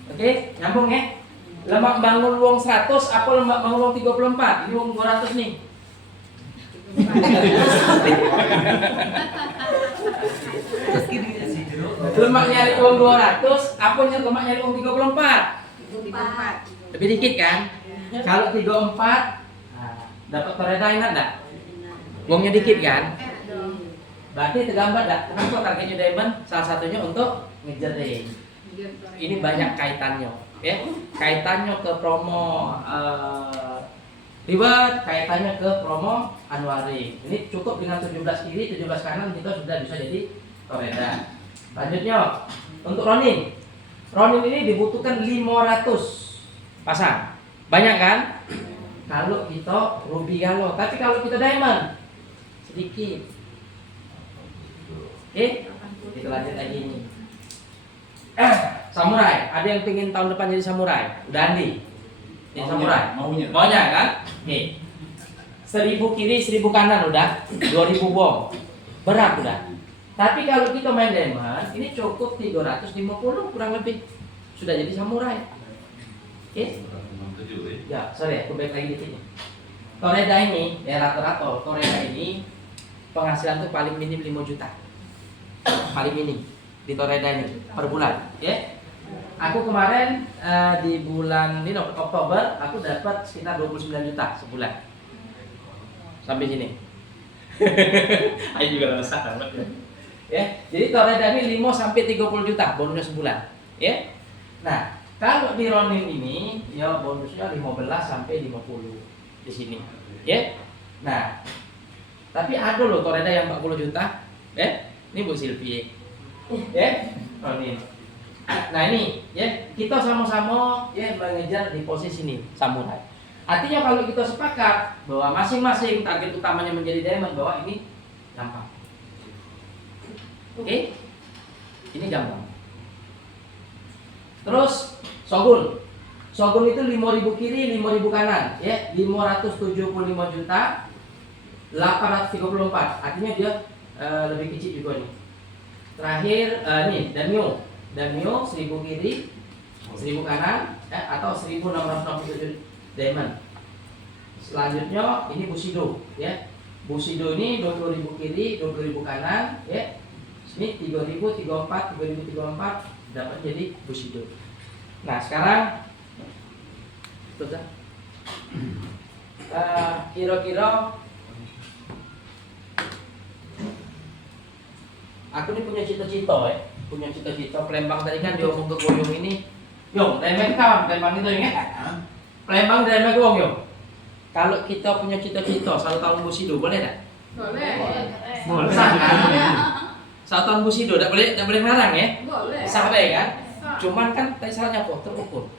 Oke, nyambung ya. Lemak bangun luang 100 apa lemak bangun luang 34? Ini luang 200 nih. Lemak nyari uang 200, apa lemak nyari uang 34? Lebih dikit kan? Kalau 34, dapat Toreda enak enggak? Uangnya dikit kan? Berarti tergambar enggak? Kenapa targetnya diamond? Salah satunya untuk ngejar ring. Ini banyak kaitannya, ya. Kaitannya ke promo reward, kaitannya ke promo annual ring. Ini cukup dengan 17 kiri, 17 kanan kita sudah bisa jadi Toreda. Lanjutnya untuk Ronin. Ronin ini dibutuhkan 500 pasang. Banyak kan? Kalau kita Ruby galau, tapi kalau kita Diamond sedikit. Oke, kita lanjut lagi ini. Samurai, ada yang pengen tahun depan jadi samurai? Udah Andi? Jadi samurai? Maunya kan? Oke. 1000 kiri, 1000 kanan udah, 2000 bom. Berat udah. Tapi kalau kita main Diamond, ini cukup 350 kurang lebih. Sudah jadi samurai. Oke? Ya, sorry, aku balik lagi di sini. Toreda ini, ya rata-rata Toreda ini penghasilan tuh paling minim 5 juta. Paling minim di Toreda ini per bulan, ya. Aku kemarin di bulan ini Oktober aku dapat sekitar 29 juta sebulan. Sampai sini. Ayo juga masak banget. Ya, jadi Toreda ini 5 sampai 30 juta bonusnya sebulan, ya. Nah, kalau di Ronin ini ya bonusnya 15 sampai 50 di sini, ya. Nah, tapi ada loh Toreda yang 40 juta, ya. Ini Bu Silvi, ya. Ronin. Nah ini, ya kita sama-sama ya mengejar di posisi ini samurai. Artinya kalau kita sepakat bahwa masing-masing target utamanya menjadi diamond, bahwa ini gampang. Oke, ini gampang. Terus Shogun itu 5.000 kiri, 5.000 kanan, ya 575 juta 834. Artinya dia lebih kecil juga nih. Terakhir nih Danmyo 1000 kiri, 1000 kanan atau 1667 diamond. Selanjutnya ini Bushido ya. Bushido ini 20.000 kiri, 20.000 kanan ya. Ini 3.000, 34, 3.034 dapat jadi Bushido. Nah, sekarang sudah kira-kira aku ini punya cita-cita punya cita-cita Palembang tadi kan diomong ke Goyong ini. Yong, Palembang kawan, Palembang itu ya. Palembang Palembang Goyong Yong. Kalau kita punya cita-cita 1 tahun Bushido boleh tak? Boleh. Boleh. Satu tahun Bushido tak boleh ngarang ya? Boleh. Sah baik kan? Sah. Cuman kan tadi syaratnya apa? Terukur.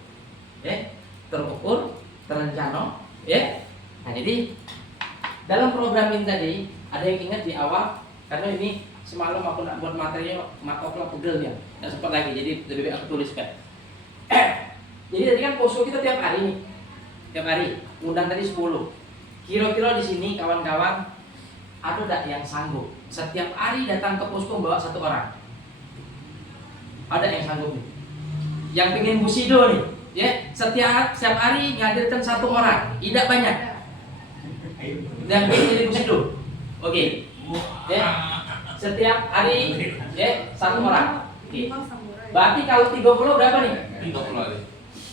Terukur, terencana, ya. Nah, jadi dalam program ini tadi ada yang ingat di awal karena ini semalam aku nak buat materinya maka aku pegel ya. Enggak sempat lagi. Jadi lebih baik aku tuliskan. Jadi tadi kan posko kita tiap hari nih. Tiap hari undang tadi 10. Kira-kira di sini kawan-kawan ada enggak yang sanggup setiap hari datang ke posko bawa 1 orang? Ada yang sanggup nih? Yang pengen Bushido nih, ya setiap hari ngadirkan 1 orang, tidak banyak. Yang pengen jadi Bushido, oke? Ya setiap hari ya 1 orang. Oke. Berarti kalau 30 berapa nih?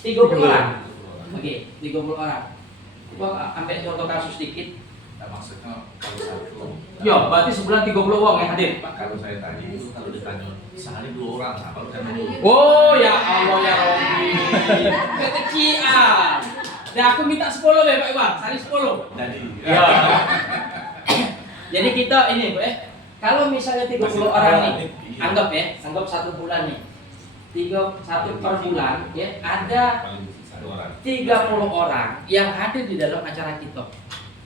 30 orang. Oke, 30 orang. Gua ambil contoh kasus sedikit. Nah, maksudnya kalau satu. Yo, berarti sebulan 30 orang yang hadir. Pak, kalau saya tadi itu kalau ditanya sehari 2 orang, nah, kalau kan dulu. Oh ya Allah ya Rabbi. Kekecian. Dan aku minta 10 deh Pak Iwan, sehari 10. Jadi, Ya. Jadi kita ini, Bu kalau misalnya 30 orang nih, anggap 1 bulan nih. 1 per bulan ya ada paling 1 orang. 30 orang yang hadir di dalam acara kita.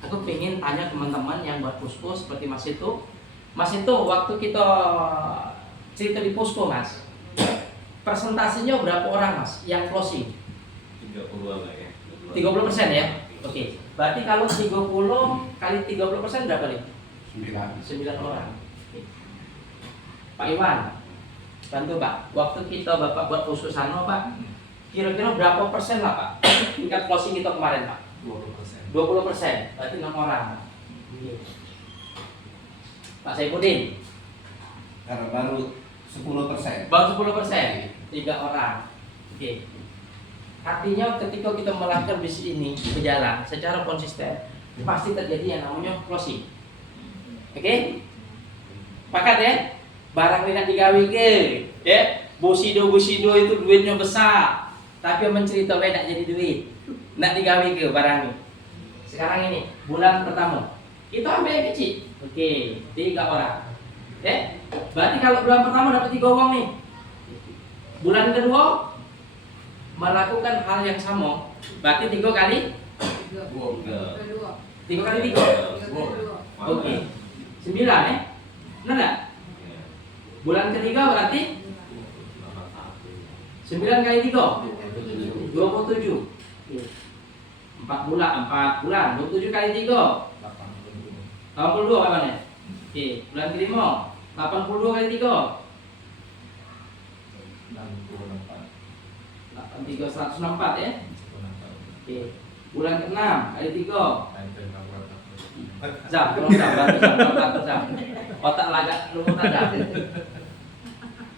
Aku pengen tanya teman-teman yang buat posko seperti Mas itu. Mas itu waktu kita cerita di posko Mas, presentasinya berapa orang Mas yang closing? 30-an lah ya. 30% ya? Oke. Berarti kalau 30 kali 30% berapa nih? 9 orang. Oke. Pak Iwan, bantu Pak. Waktu kita Bapak buat posko sana Pak, kira-kira berapa persen lah Pak tingkat closing kita kemarin Pak? 20%. 20%, berarti 6 orang. Pak Saifuddin, Karena baru 10%. baru 10%, 3 orang. Oke. Artinya ketika kita melakukan bisnis ini berjalan secara konsisten, pasti terjadi yang namanya closing. Oke? Pakat ya? Barang ini nak digawe ke, ya? Bushido itu duitnya besar, tapi yang mencerita tidak jadi duit. Nak digawe ke barang ini. Sekarang ini bulan pertama kita ambil yang kecil. Oke, 3 orang. Ya? Berarti kalau bulan pertama dapat 3 uang nih. Bulan kedua melakukan hal yang sama. Berarti 3 kali 3 kali 3. Oke. 9 ya? Benar enggak? Bulan ketiga berarti 9 kali 3 27. 4 bulan 27 kali 3 82 kapan ya? Oke, bulan kelima 82 kali 3 83 164 ya. Oke. Bulan ke-6 kali 3 Zam, tolong Zam. Otak lagak lumut ada.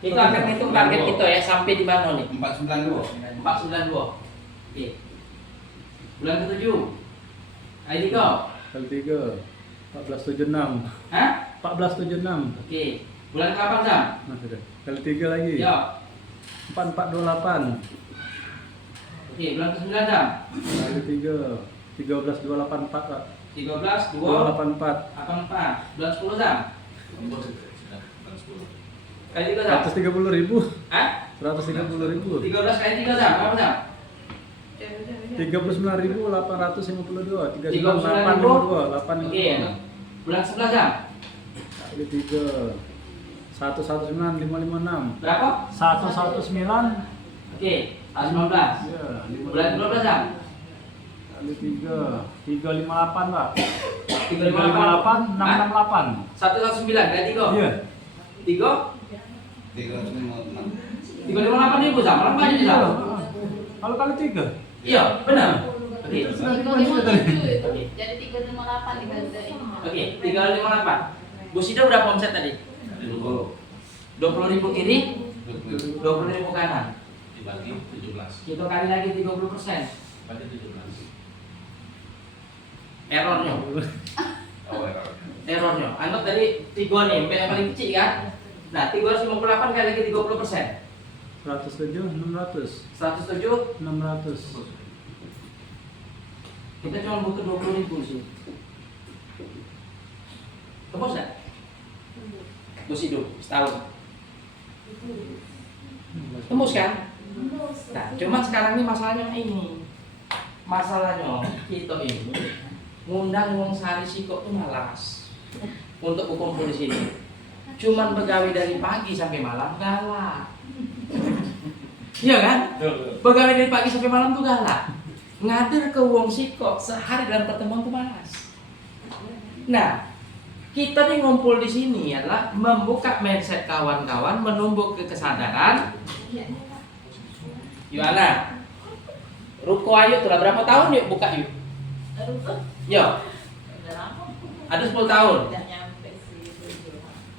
Kita akan hitung target kita ya sampai di mana nih? 492. 492. Oke. Bulan ke-7 kali 3 Kali 3 1476. Hah? 1476. Oke. Bulan ke-8 Zam? Nah, sudah. Kali 3 lagi. Ya. 4428. Oke, bulan ke-9 Zam? Kali 3 13284, Pak. 13 2 284. 84. Bulan 10 Zam? Kali 3 Zam? 130.000. Hah? 130.000. 13 kali 3 Zam? Berapa Zam? 39.852. 39.852. 39852. Oke. Bulan 11 Zam? Kali 3 119.556. Berapa? 119. Oke, 19. Ya, Bulan 12 Zam? kali 3 358, Pak. 358 358 668. 119 kali 3. Iya. 3 356. 358 ribu Zam, malah banyak Zam. Kalau kali 3. Iya, benar. Oke. 357 itu. Jadi 358 dibagi dari ini. Oke, 358. Bu Sida berapa omset tadi? 20.000 kiri, 20.000 kanan. Dibagi 17. Kita kali lagi 30%. Bagi 17. Errornya. Oh, error. Errornya. Anggap tadi 3 nih, yang paling kecil kan? Nah, 358 kali lagi 30%. 107, 600. 107. 600. Kita cuma butuh 20.000 sih. Tembus nggak? Tembus hidup setahun. Tembus kan? Nah, cuman sekarang ini masalahnya ini. Masalahnya kita ini ngundang wong sehari sikok tuh malas untuk berkumpul di sini. Cuman begawe dari pagi sampai malam galak. Iya kan? Begawe dari pagi sampai malam tuh galak. Ngadir ke wong sikok sehari dalam pertemuan tuh malas. Nah, kita nih ngumpul di sini adalah membuka mindset kawan-kawan, menumbuk kesadaran. Gimana? Ruko Ayu telah berapa tahun yuk buka yuk? Yo. Ada 10 tahun.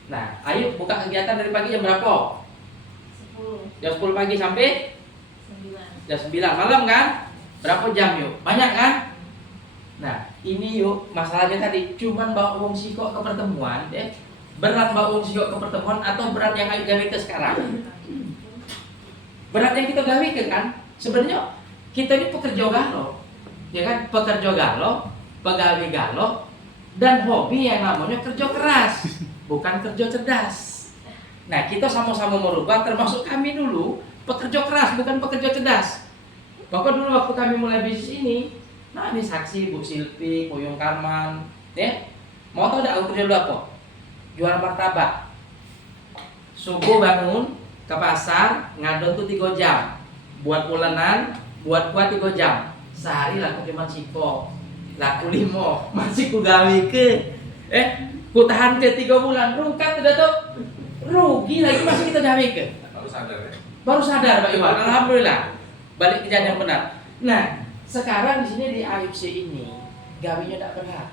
Nah, ayo buka kegiatan dari pagi jam berapa? 10. Jam 10 pagi sampai 9. jam 9 malam kan? Berapa jam yuk? Banyak kan? Nah, ini yuk masalahnya tadi cuman bawa wong sikok ke pertemuan, berat bawa wong sikok ke pertemuan atau berat yang ayo gawe ke sekarang? Berat yang kita gawe ke kan? Sebenarnya kita ini pekerja galo, ya kan? Pekerja galo, pegawai galo, dan hobi yang namanya kerja keras, bukan kerja cerdas. Nah, kita sama-sama merubah, termasuk kami dulu pekerja keras, bukan pekerja cerdas. Maka dulu waktu kami mulai bisnis ini, nah ini saksi Bu Silvi, Puyung Karman, ya. Mau tau tidak aku kerja dulu apa? Jual martabak. Subuh bangun ke pasar, ngadon tuh 3 jam. Buat ulenan, buat kuat 3 jam. Sehari laku cuma sipo, laku 5, masih ku gawe ke. Ku tahan ke 3 bulan, rungkat tidak tuh. Rugi lagi masih kita gawe ke. Baru sadar ya. Baru sadar Pak Iwan, alhamdulillah. Balik ke jalan yang benar. Nah, sekarang di sini di AFC ini gawinya tidak berat.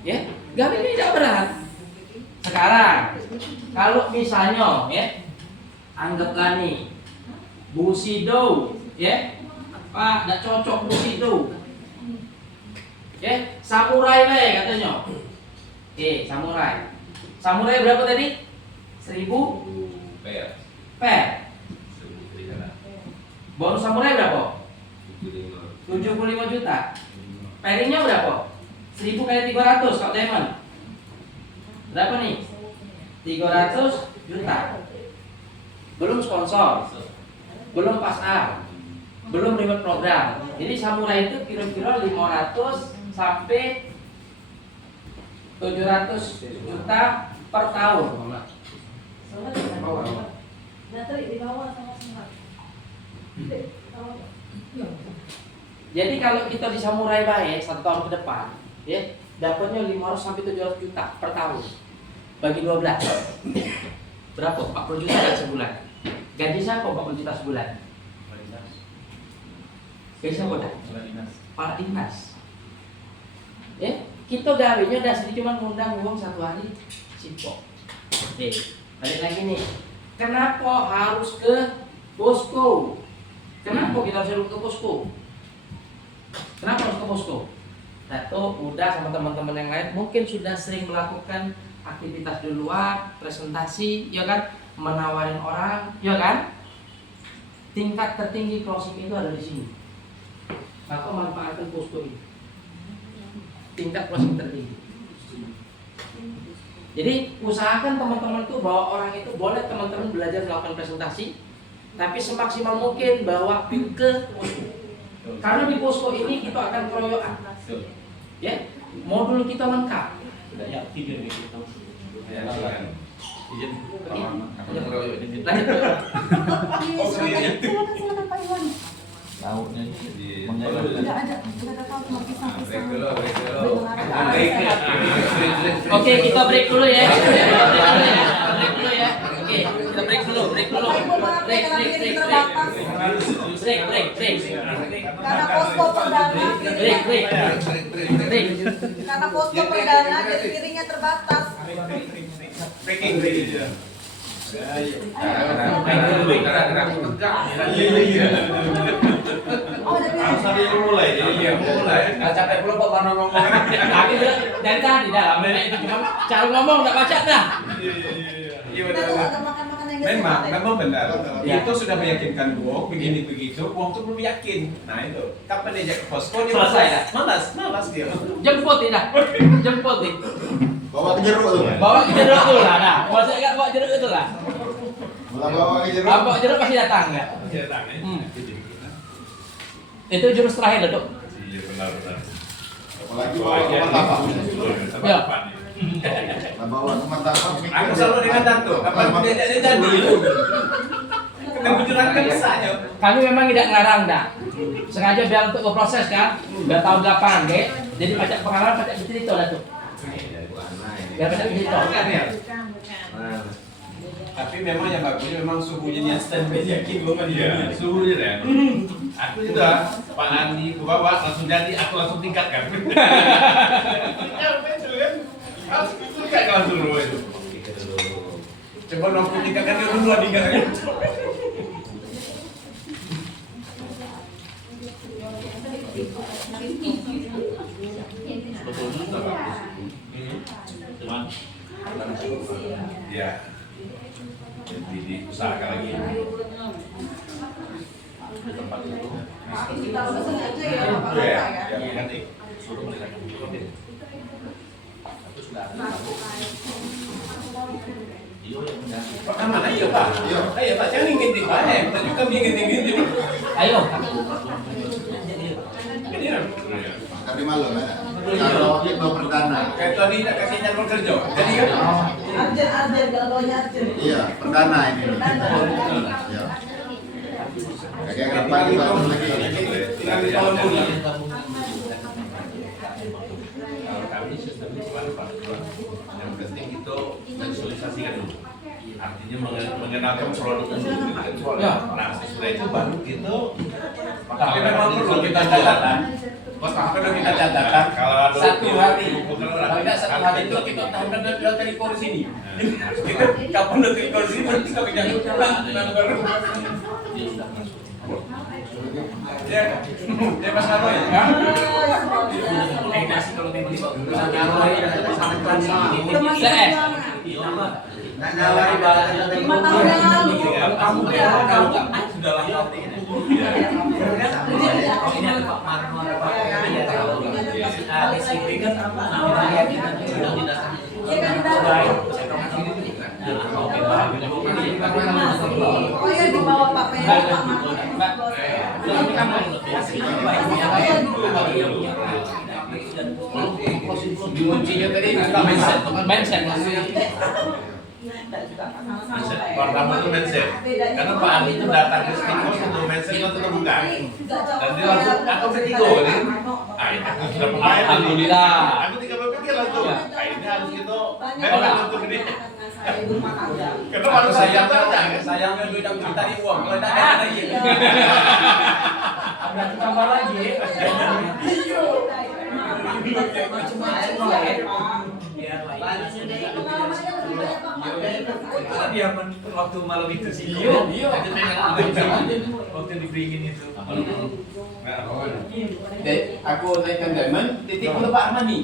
Ya, gawinya tidak berat. Sekarang kalau misalnya ya anggaplah nih Bu Sido ya, Pak, tidak cocok Bu Sido. Ya, samurai lah ya katanya. Samurai. Samurai berapa tadi? 1000 Bayar. per. 1.300. Bonus samurai berapa? 75. 75 juta. Pairingnya berapa? 1000 kali 300 kalau diamond. Berapa nih? 300 juta. Belum sponsor. Belum pas A. Belum reward program. Jadi samurai itu kira-kira 500 sampai 700 juta per tahun. Jadi kalau kita di samurai baik 1 tahun ke depan, ya dapatnya 500 sampai 700 juta per tahun. Bagi 12. Berapa? 40 juta kan sebulan. Gaji siapa 40 juta sebulan? Gaji siapa dah? Para dinas. Ya, kita gawenya dasarnya cuma ngundang uang 1 hari sipok. Oke, balik lagi nih. Kenapa harus ke posko? Kenapa kita harus ke posko? Kenapa harus ke posko? Satu, udah sama teman-teman yang lain mungkin sudah sering melakukan aktivitas di luar, presentasi, ya kan, menawarin orang, ya kan. Tingkat tertinggi closing itu ada di sini. Maka manfaatkan posko ini. Tingkat closing tertinggi. Jadi usahakan teman-teman tuh bahwa orang itu boleh teman-teman belajar melakukan presentasi, tapi semaksimal mungkin bawa ke posko. Karena di posko ini kita akan keroyokan. Ya, modul kita lengkap. Ya, silakan. Izin. Lanjut. Silakan Pak Iwan. Lauknya Enggak ada tahu cuma pisang-pisang. Oke, kita break dulu ya. Break dulu ya. Oke, kita break dulu. Break. Karena posko perdana, karena posko perdana gas piringnya terbatas. Oh, ada Harus ada piring. yang mulai, jadi dia mulai. Nggak capek pula Pak Warno ngomong. Tapi dari tadi dah, itu cuma cara ngomong tak baca dah. Kita tuh agak makan-makan yang gas Memang, piring. memang benar. Ya. Itu sudah meyakinkan Wong, begini begitu, Wong tuh belum yakin. Nah itu, kapan diajak ke posko dia Selesai dah. malas dia. Jemput dah. Jemput nih. Bawa ke jeruk tuh. Bawa ke jeruk tu lah dah. Masa enggak bawa jeruk itu lah. Mulai bawa ke jeruk. Bawa jeruk pasti datang enggak? Itu jurus terakhir dah, Dok. Iya benar-benar. Apalagi bawa ke martabak. Ya. Nah, bawa ke martabak. Aku selalu dengan Dato, kapan diajak dia jadi. Kena menjurangkan desanya. Kami memang tidak ngelarang dah. Sengaja biar untuk berproses kan. Biar tahu di lapangan, Dek. Jadi pajak pengalaman pajak cerita dah tuh. Biar pajak cerita. Kan ya? Tapi memang yang bagusnya memang suhunya dia standby yakin Wong kan Iya, dia. suhunya deh. Aku juga Pak Andi ke bawah langsung jadi, aku langsung tingkatkan. Ya betul kan? Harus tingkatkan langsung dulu itu. Coba nongkrong tingkatkan dulu 2 tingkatkan. Ya. Jadi diusahakan lagi. Kita pesen aja ya, Bapak Iya, ya. ya, nanti. Pak Aman, ayo Pak. Ayo Pak, jangan ingin Pak. Kita juga ingin. Ayo. Ini kan. Tadi malam ya. Kalau itu perdana. Kayak tadi tak kasih jadwal kerja. Jadi kan. Arjen, galaunya Arjen. Iya, perdana ini. Iya. Kayak kenapa kita harus lagi? Tahun bulan. Kalau kami sistemnya gimana Pak? Yang penting itu visualisasikan dulu. Artinya mengenalkan produk dulu. Ya. Nah sesudah itu baru itu. Tapi memang perlu kita catatan. Bos, perlu kita catatan. Kalau ada Satu hari. bukan Kalau tidak satu hari itu kita tahu dan sudah telepon sini. Kita kapan udah telepon sini nanti kami jangan pulang. Ya, ya Mas Naro ya. Nasi kalau memang dibawa. Nawari barang 5 tahun yang lalu. Kalau kamu sudah lama ini ada Pak Marno, ada Pak Ini ada si kan namanya kita sudah tidak Oh iya, dibawa Pak Peri, Pak Marno. Kuncinya tadi juga mindset. mindset. Pertama itu mindset. Karena Pak Andi itu datang ke Stikos untuk mindset itu terbuka. Dan dia langsung aku ketiga kan. Ah, itu aku sudah pemain. Alhamdulillah. Aku tinggal berpikir langsung. Ah, ini harus gitu. Banyak Memang orang untuk ini. saya di rumah aja. Karena harus saya kan. sayangnya duit yang kita di uang kalau tidak ada lagi. Berarti tambah lagi. Dia waktu malam itu sih. Iya. Waktu dibringin itu. Aku naikkan diamond, titik untuk Pak Armani.